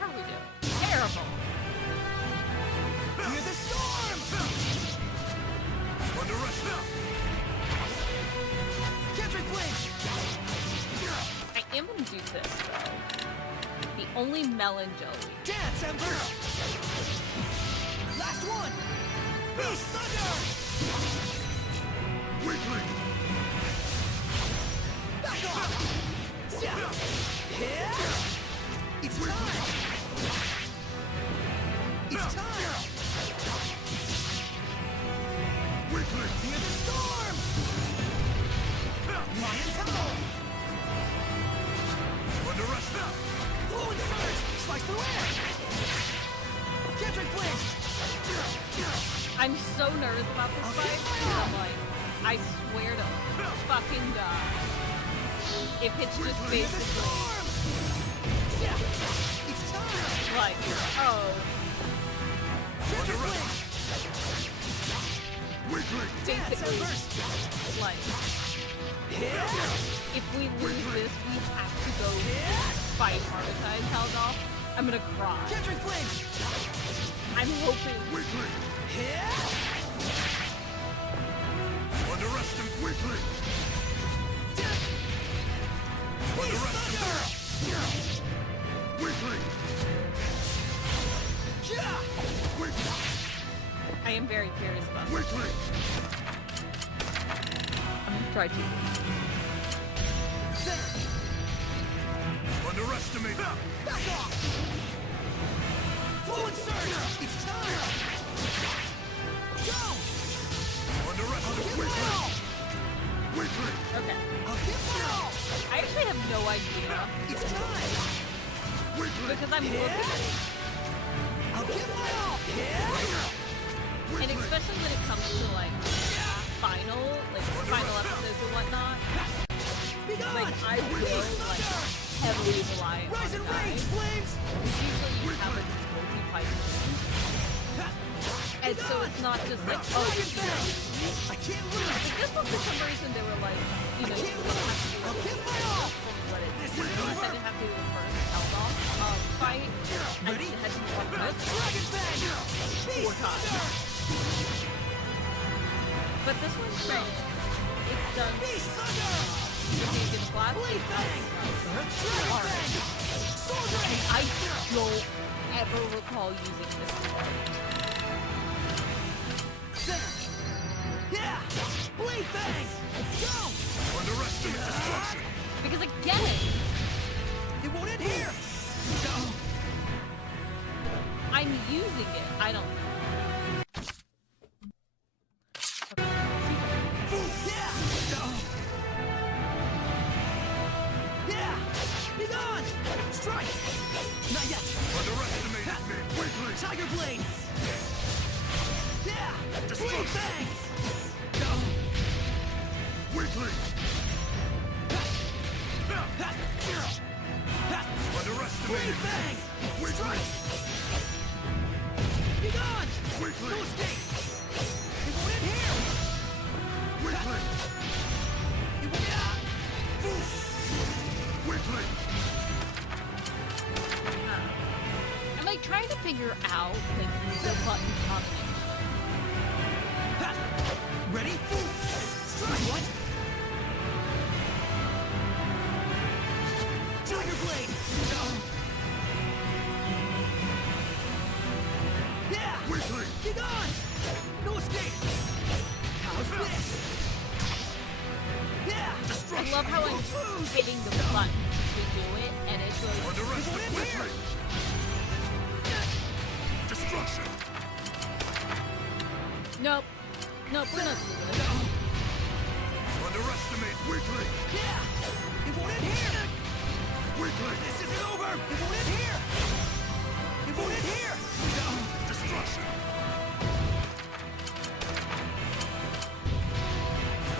How are we doing? Terrible. Fear the storm! Underestimate! Catching flames! I am gonna do this, though. The only melon jelly. Dance embers! Last one! Beast thunder! Weakly! Back off! Here! It's time! It's time! Weakly! Fear the storm! Lion's Howl! Underestimate! Fluid surge! Slice through air! Catching flames! I'm so nervous about this fight. I'm like, I swear to fucking God. If it's just Fear the basically, storm! It's time! like, oh, Catching flames! Weakly! Dance basically, embers! like, Here! if we lose this, we have to go fight Harvetize Heldalf. I'm gonna cry. Catching flames! I'm hoping. Weakly! Here! Underestimate weakly! Beast thunder! Weakly! Yeah! Weakly! I am very curious about this. Weakly! I'm gonna try to. Underestimate! Back off! Fluid surge! It's time! Go! Underestimate weakly! Weakly! Okay. I'll give my all! I actually have no idea It's time! Weakly! because I'm looking at it. I'll give my all! And especially when it comes to like final episodes or whatnot, Be gone! like I will like heavily rely on Rise and guys. rage, flames! Usually you have like these multi-fight teams. And so it's not just like, oh, Dragon bang! I can't lose! like this one for some reason they were like, you know, I can't lose! I'll give my all! what it This is. is They over! said it had to do with the first Heldalf fight. I Ready? had to watch this Dragon bang! Beast 4 times. thunder! But this one's saying it's done Beast thunder! Taking the blast. Blade Fang! Dragon Fang! Sword Ray! I don't ever recall using this before. There! Yeah! Blade Fang! Go! Underestimate destruction! Because I get it! It won't end here! Go! I'm using it. I don't know. Yeah! Go! Yeah! Be gone! Strike! Not yet! Underestimated me weakly! Tiger Blade! Yeah! Blade Destruction. Fang! Go! Weakly! Blade Underestimated me Fang! weakly! Strike! Be gone! Weakly! No escape! It won't end here! Weakly! It won't Weakly! I'm like trying to figure out like the button combination. Ready? Strike! What? Tiger Blade! Go! Yeah! Weakly! Be gone! No escape! How's this? Yeah! I love how I'm hitting the button to do it, and it's like Underestimate weakly! Destruction! nope, nope, we're not doing it. Underestimate weakly! Yeah! It won't end here! Weakly! This isn't over! It won't end here! It won't end here! No! Destruction!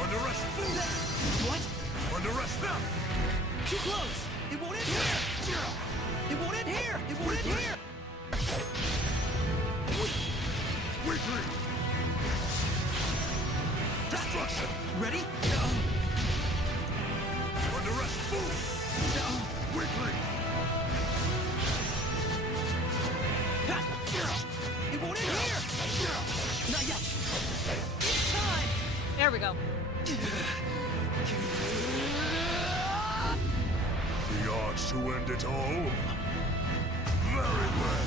Underestimate! What? Underestimate! Too close! It won't end here! It won't end here! It won't end here! Weakly! Destruction! Ready? Go! Underestimate! No! Weakly! It won't end here! Not yet! It's time! There we go. The odds to end it all? Very well.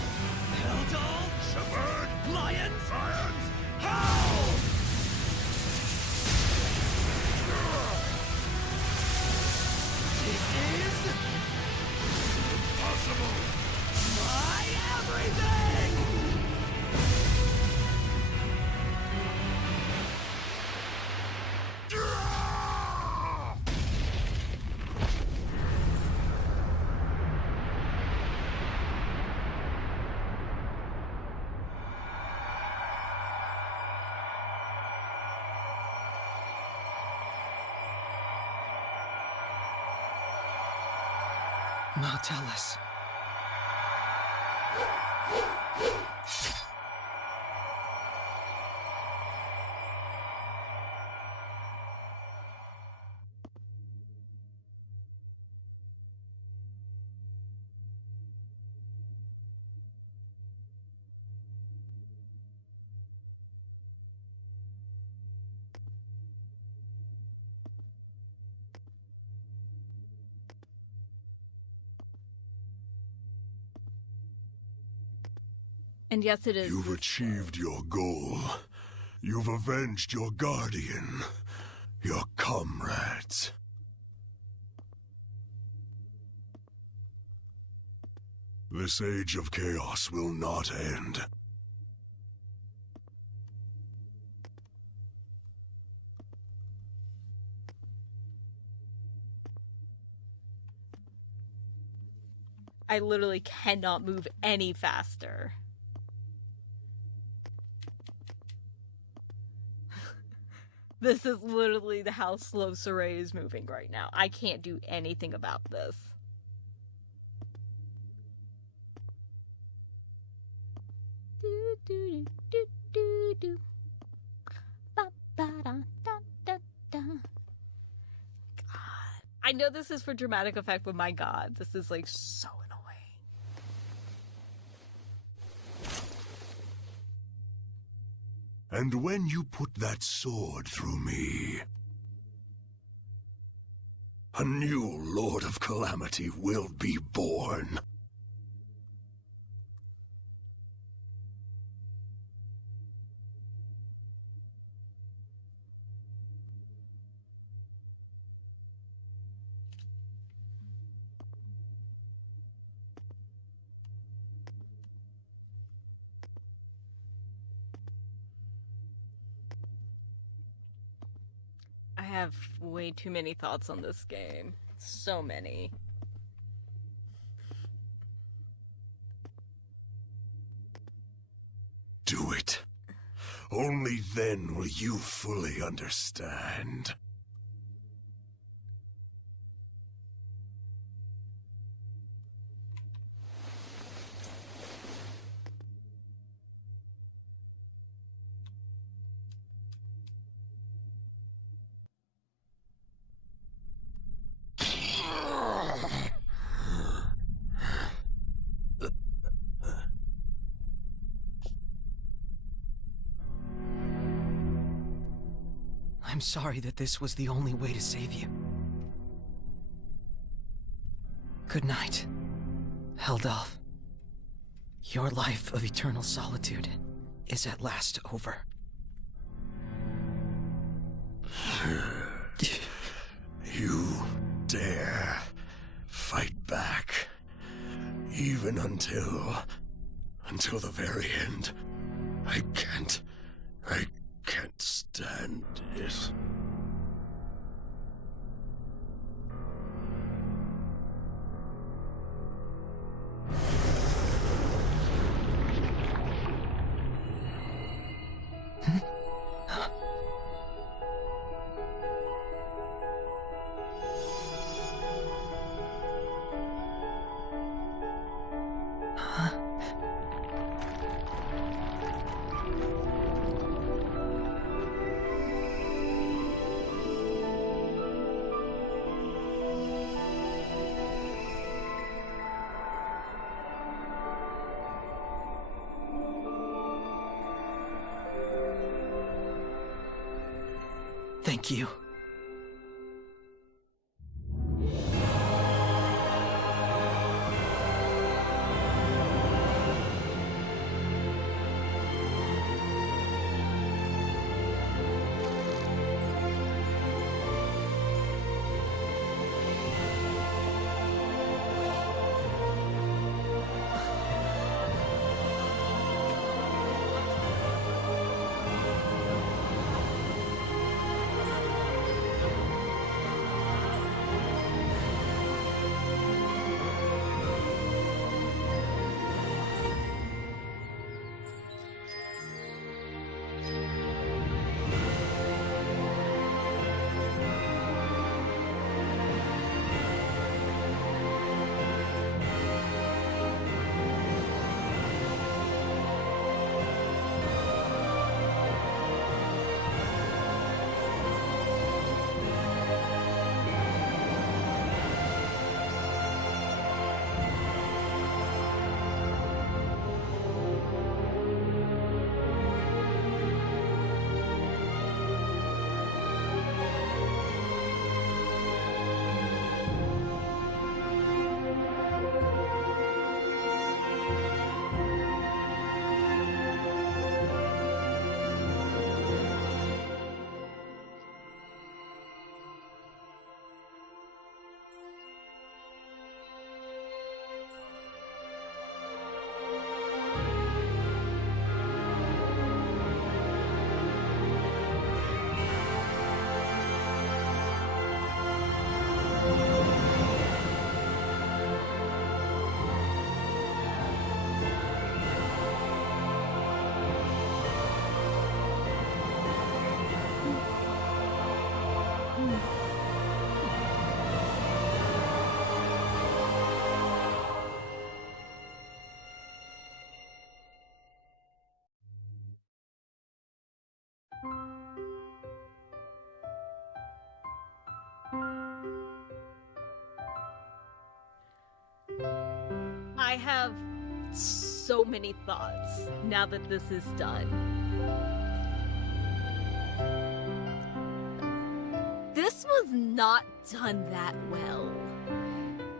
Heldalf! Shepherd! Lions! Lions! Howl! This is Possible! my everything! Nautilus. And yes, it is. You've achieved your goal. You've avenged your guardian, your comrades. This age of chaos will not end. I literally cannot move any faster. This is literally how slow Saray is moving right now. I can't do anything about this. Do, do, do, do, do. Ba, ba, da, da, da, da. God. I know this is for dramatic effect, but my God, this is like so annoying. And when you put that sword through me, A new Lord of Calamity will be born. I have way too many thoughts on this game. So many. Do it. Only then will you fully understand. I'm sorry that this was the only way to save you. Good night, Heldalf. Your life of eternal solitude is at last over. You dare fight back, even until the very end. I can't stand it. Thank you. I have so many thoughts now that this is done. This was not done that well.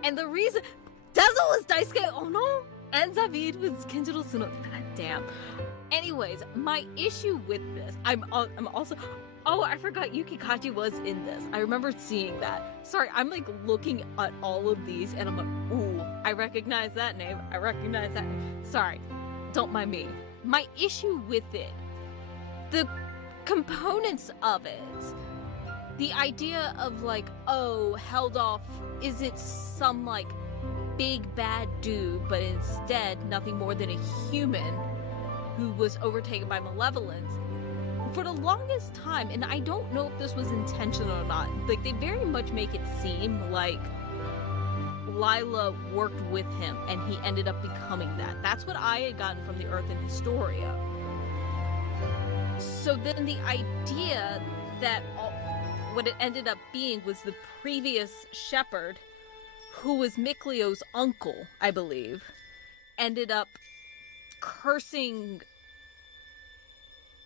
And the reason Dazzle was Daisuke Ono and Zavid was Kenjiro Tsuno. God damn. Anyways, my issue with this, I'm also, oh, I forgot Yuki Kaji was in this. I remember seeing that. Sorry, I'm like looking at all of these and I'm like, ooh, I recognize that name. I recognize that name. Sorry, don't mind me. My issue with it, the components of it, the idea of like, oh, Heldalf isn't some like big bad dude, but instead nothing more than a human who was overtaken by malevolence. For the longest time, and I don't know if this was intentional or not, like they very much make it seem like Lila worked with him and he ended up becoming that. That's what I had gotten from the Earth in Historia. So then the idea that what it ended up being was the previous shepherd, who was Miklio's uncle, I believe, ended up cursing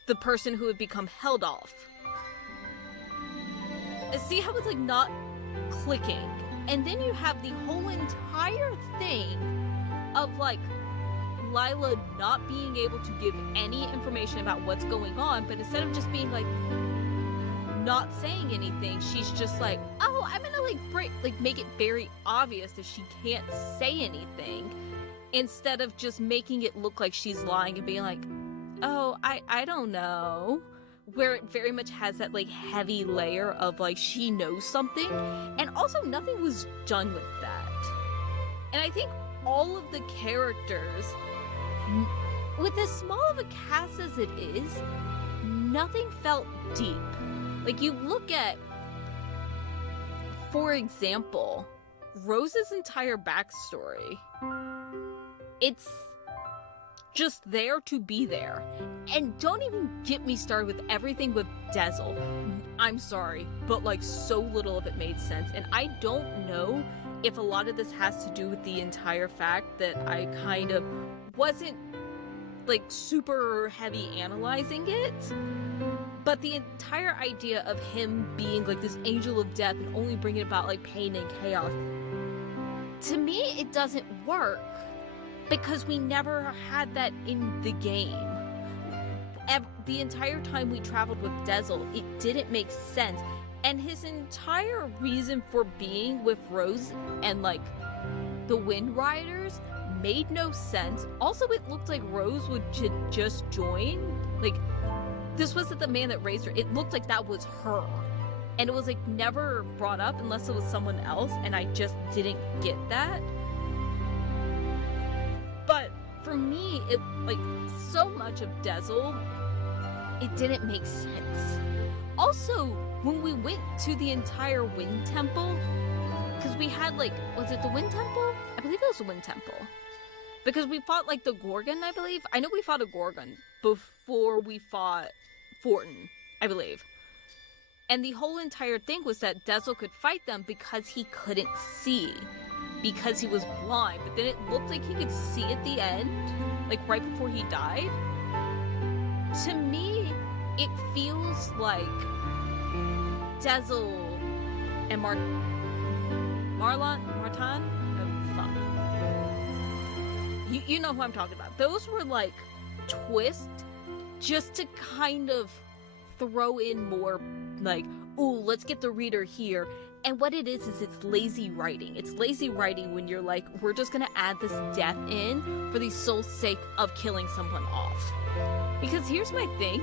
the person who had become Heldalf. See how it's like not clicking? And then you have the whole entire thing of like Lila not being able to give any information about what's going on, but instead of just being like not saying anything, she's just like, oh, I'm gonna make it very obvious that she can't say anything, instead of just making it look like she's lying and being like, oh, I don't know, where it very much has that like heavy layer of like she knows something. And also nothing was done with that. And I think all of the characters, with as small of a cast as it is, nothing felt deep. Like, you look at, for example, Rose's entire backstory. It's just there to be there. And don't even get me started with everything with Dazzle. I'm sorry, but like so little of it made sense. And I don't know if a lot of this has to do with the entire fact that I kind of wasn't like super heavy analyzing it. But the entire idea of him being like this angel of death and only bringing about like pain and chaos, to me it doesn't work because we never had that in the game. The entire time we traveled with Dazzle, it didn't make sense. And his entire reason for being with Rose and like the Wind Riders made no sense. Also, it looked like Rose would just join. Like, this wasn't the man that raised her. It looked like that was her. And it was like never brought up unless it was someone else, and I just didn't get that. But for me, it like so much of Dazzle, it didn't make sense. Also, when we went to the entire Wind Temple, because we had like, was it the Wind Temple? I believe it was the Wind Temple. Because we fought like the Gorgon, I believe. I know we fought a Gorgon before we fought Fortin, I believe. And the whole entire thing was that Dazzle could fight them because he couldn't see. Because he was blind. But then it looked like he could see at the end, like right before he died. To me, it feels like Dazzle and Martin? Oh, fuck. You know who I'm talking about. Those were like twists just to kind of throw in more like, ooh, let's get the reader here. And what it is it's lazy writing. It's lazy writing when you're like, we're just gonna add this death in for the sole sake of killing someone off. Because here's my thing.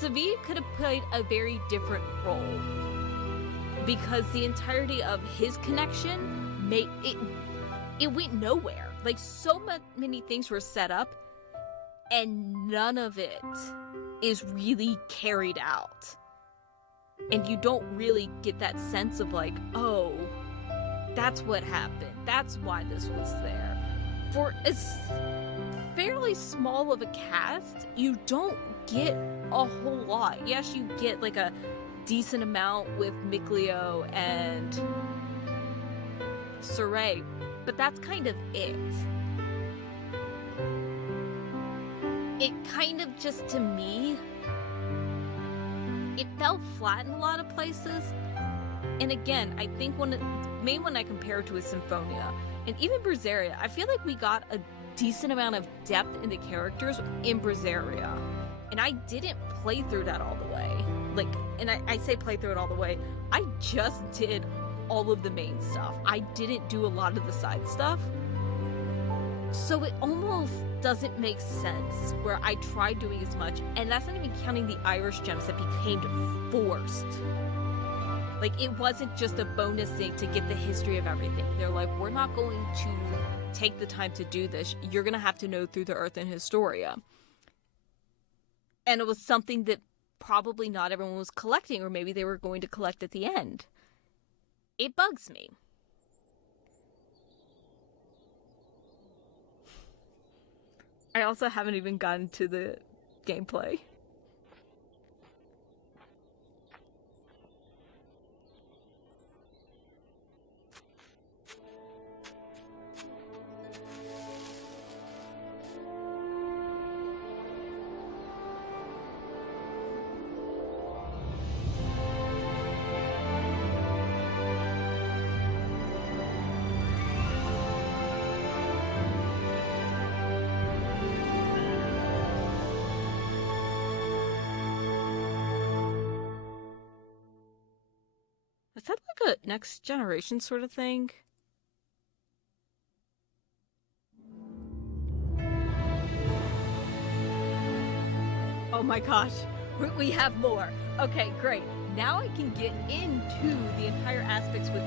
Zavid could have played a very different role. Because the entirety of his connection made it went nowhere. Like, so many things were set up, and none of it is really carried out. And you don't really get that sense of like, oh, that's what happened. That's why this was there. For as fairly small of a cast, you don't get a whole lot. Yes, you get like a decent amount with Miklio and Saray, but that's kind of it. It kind of just, to me, it fell flat in a lot of places. And again, I think main one I compare to is Symphonia. And even Berseria, I feel like we got a decent amount of depth in the characters in Berseria. And I didn't play through that all the way. Like, and I say play through it all the way, I just did all of the main stuff. I didn't do a lot of the side stuff. So it almost doesn't make sense where I tried doing as much, and that's not even counting the Irish gems that became forced. Like, it wasn't just a bonus thing to get the history of everything. They're like, we're not going to take the time to do this. You're going to have to know Through the Earth and Historia. And it was something that probably not everyone was collecting, or maybe they were going to collect at the end. It bugs me. I also haven't even gotten to the gameplay. Is that like a next generation sort of thing? Oh my gosh, we have more. Okay, great. Now I can get into the entire aspects with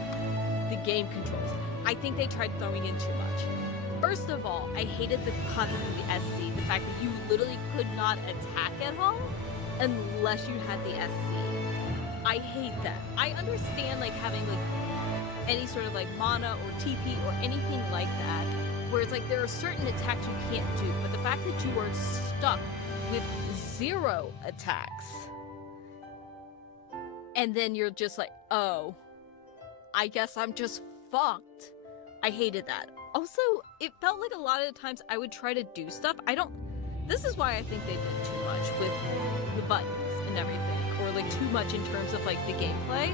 the game controls. I think they tried throwing in too much. First of all, I hated the concept of the SC, the fact that you literally could not attack at all unless you had the SC. I hate that. I understand like having like any sort of like mana or TP or anything like that, where it's like there are certain attacks you can't do, but the fact that you are stuck with 0 attacks and then you're just like, oh, I guess I'm just fucked. I hated that. Also, it felt like a lot of the times I would try to do stuff. This is why I think they did too much with the buttons and everything. Or like too much in terms of like the gameplay,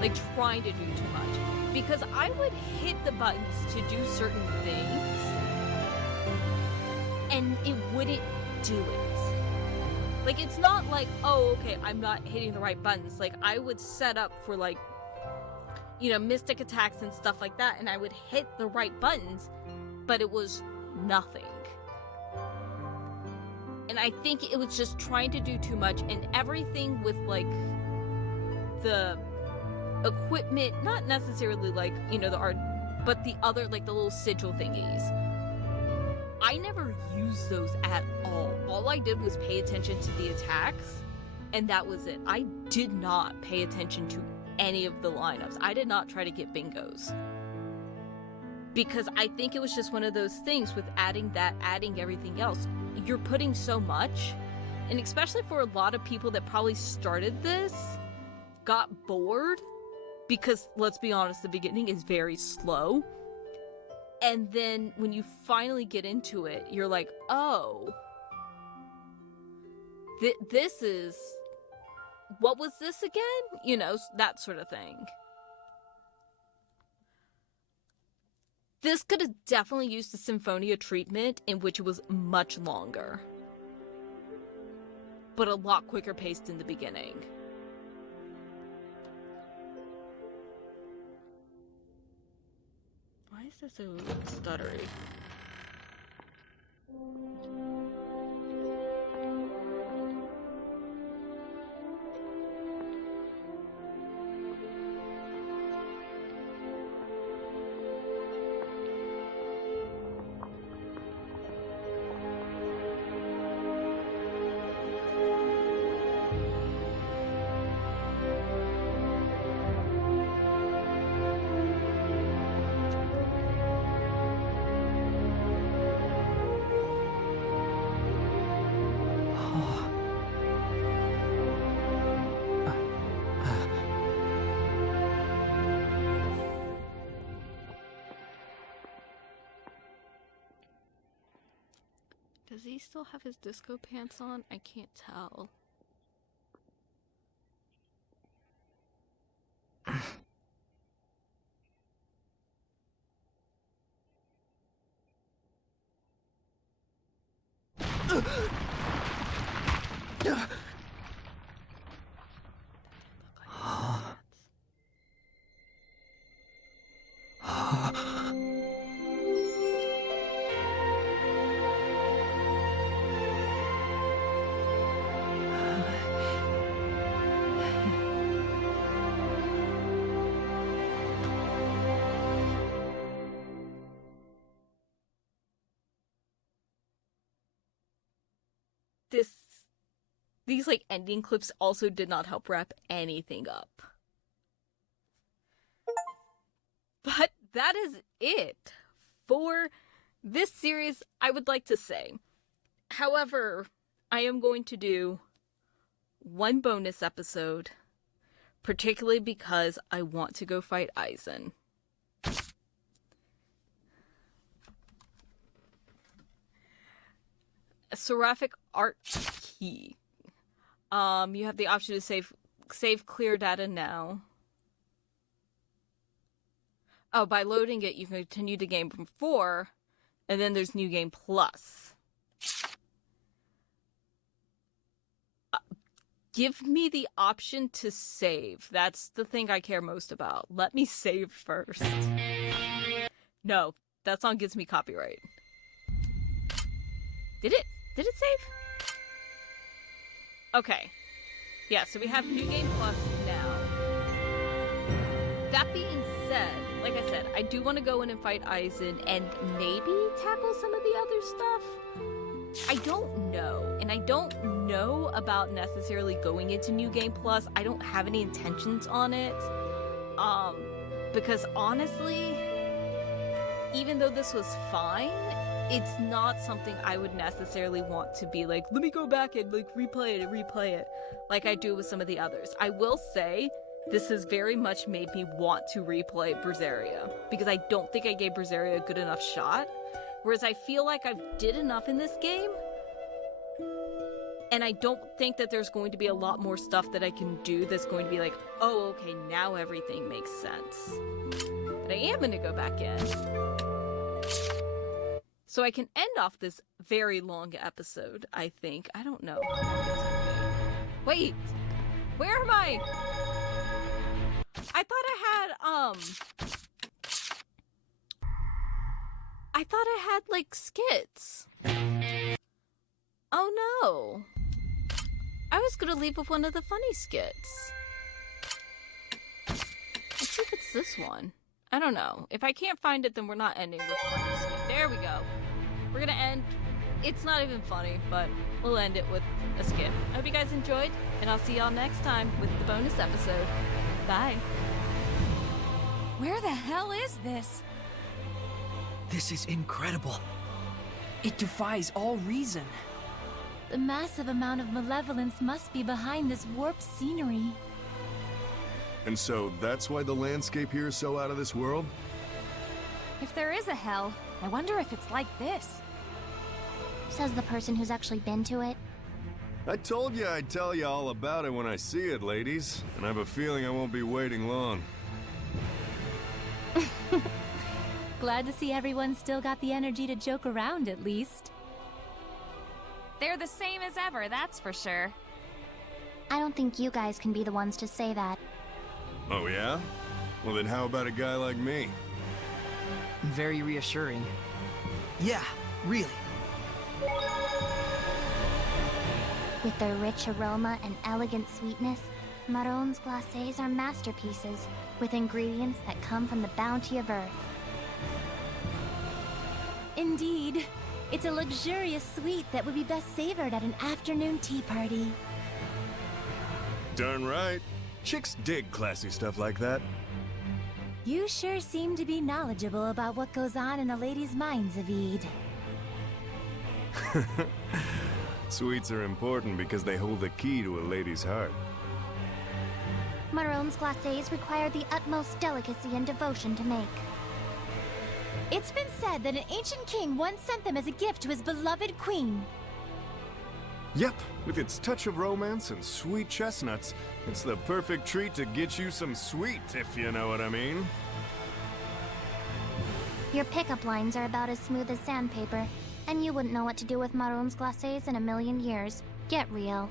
like trying to do too much, because I would hit the buttons to do certain things and it wouldn't do it. Like, it's not like, oh, okay, I'm not hitting the right buttons. Like, I would set up for like, you know, mystic attacks and stuff like that, and I would hit the right buttons, but it was nothing. And I think it was just trying to do too much, and everything with, like, the equipment, not necessarily, like, you know, the art, but the other, like, the little sigil thingies. I never used those at all. All I did was pay attention to the attacks, and that was it. I did not pay attention to any of the lineups. I did not try to get bingos. Because I think it was just one of those things with adding everything else. You're putting so much, and especially for a lot of people that probably started this, got bored, because let's be honest, the beginning is very slow, and then when you finally get into it, you're like, oh, this is, what was this again? You know, that sort of thing. This could have definitely used the Symphonia treatment, in which it was much longer, but a lot quicker paced in the beginning. Why is this so stuttery? Does he still have his disco pants on? I can't tell. These like ending clips also did not help wrap anything up. But that is it for this series, I would like to say. However, I am going to do one bonus episode, particularly because I want to go fight Aizen. A seraphic art key. You have the option to save clear data now. Oh, by loading it, you can continue the game from 4, and then there's New Game Plus. Give me the option to save. That's the thing I care most about. Let me save first. No, that song gives me copyright. Did it save? Okay. Yeah, so we have New Game Plus now. That being said, like I said, I do want to go in and fight Aizen and maybe tackle some of the other stuff. I don't know. And I don't know about necessarily going into New Game Plus. I don't have any intentions on it. Because honestly, even though this was fine, it's not something I would necessarily want to be like, let me go back and like replay it like I do with some of the others. I will say this has very much made me want to replay Berseria because I don't think I gave Berseria a good enough shot. Whereas I feel like I've did enough in this game, and I don't think that there's going to be a lot more stuff that I can do that's going to be like, oh, okay, now everything makes sense. But I am going to go back in. So I can end off this very long episode, I think. I don't know. Wait! Where am I? I thought I had, like, skits. Oh no. I was gonna leave with one of the funny skits. Let's see if it's this one. I don't know. If I can't find it, then we're not ending with funny skit. There we go. We're gonna end. It's not even funny, but we'll end it with a skit. I hope you guys enjoyed, and I'll see y'all next time with the bonus episode. Bye. Where the hell is this? This is incredible. It defies all reason. The massive amount of malevolence must be behind this warped scenery. And so that's why the landscape here is so out of this world? If there is a hell, I wonder if it's like this. Says the person who's actually been to it. I told you I'd tell you all about it when I see it, ladies. And I have a feeling I won't be waiting long. Glad to see everyone still got the energy to joke around at least. They're the same as ever, that's for sure. I don't think you guys can be the ones to say that. Oh yeah? Well then how about a guy like me? Very reassuring. Yeah, really. With their rich aroma and elegant sweetness, Marron's glacés are masterpieces with ingredients that come from the bounty of Earth. Indeed. It's a luxurious sweet that would be best savored at an afternoon tea party. Darn right. Chicks dig classy stuff like that. You sure seem to be knowledgeable about what goes on in a lady's mind, Zavid. Sweets are important because they hold the key to a lady's heart. Marron's glacés require the utmost delicacy and devotion to make. It's been said that an ancient king once sent them as a gift to his beloved queen. Yep, with its touch of romance and sweet chestnuts, it's the perfect treat to get you some sweet, if you know what I mean. Your pickup lines are about as smooth as sandpaper, and you wouldn't know what to do with Marron's glacés in a million years. Get real.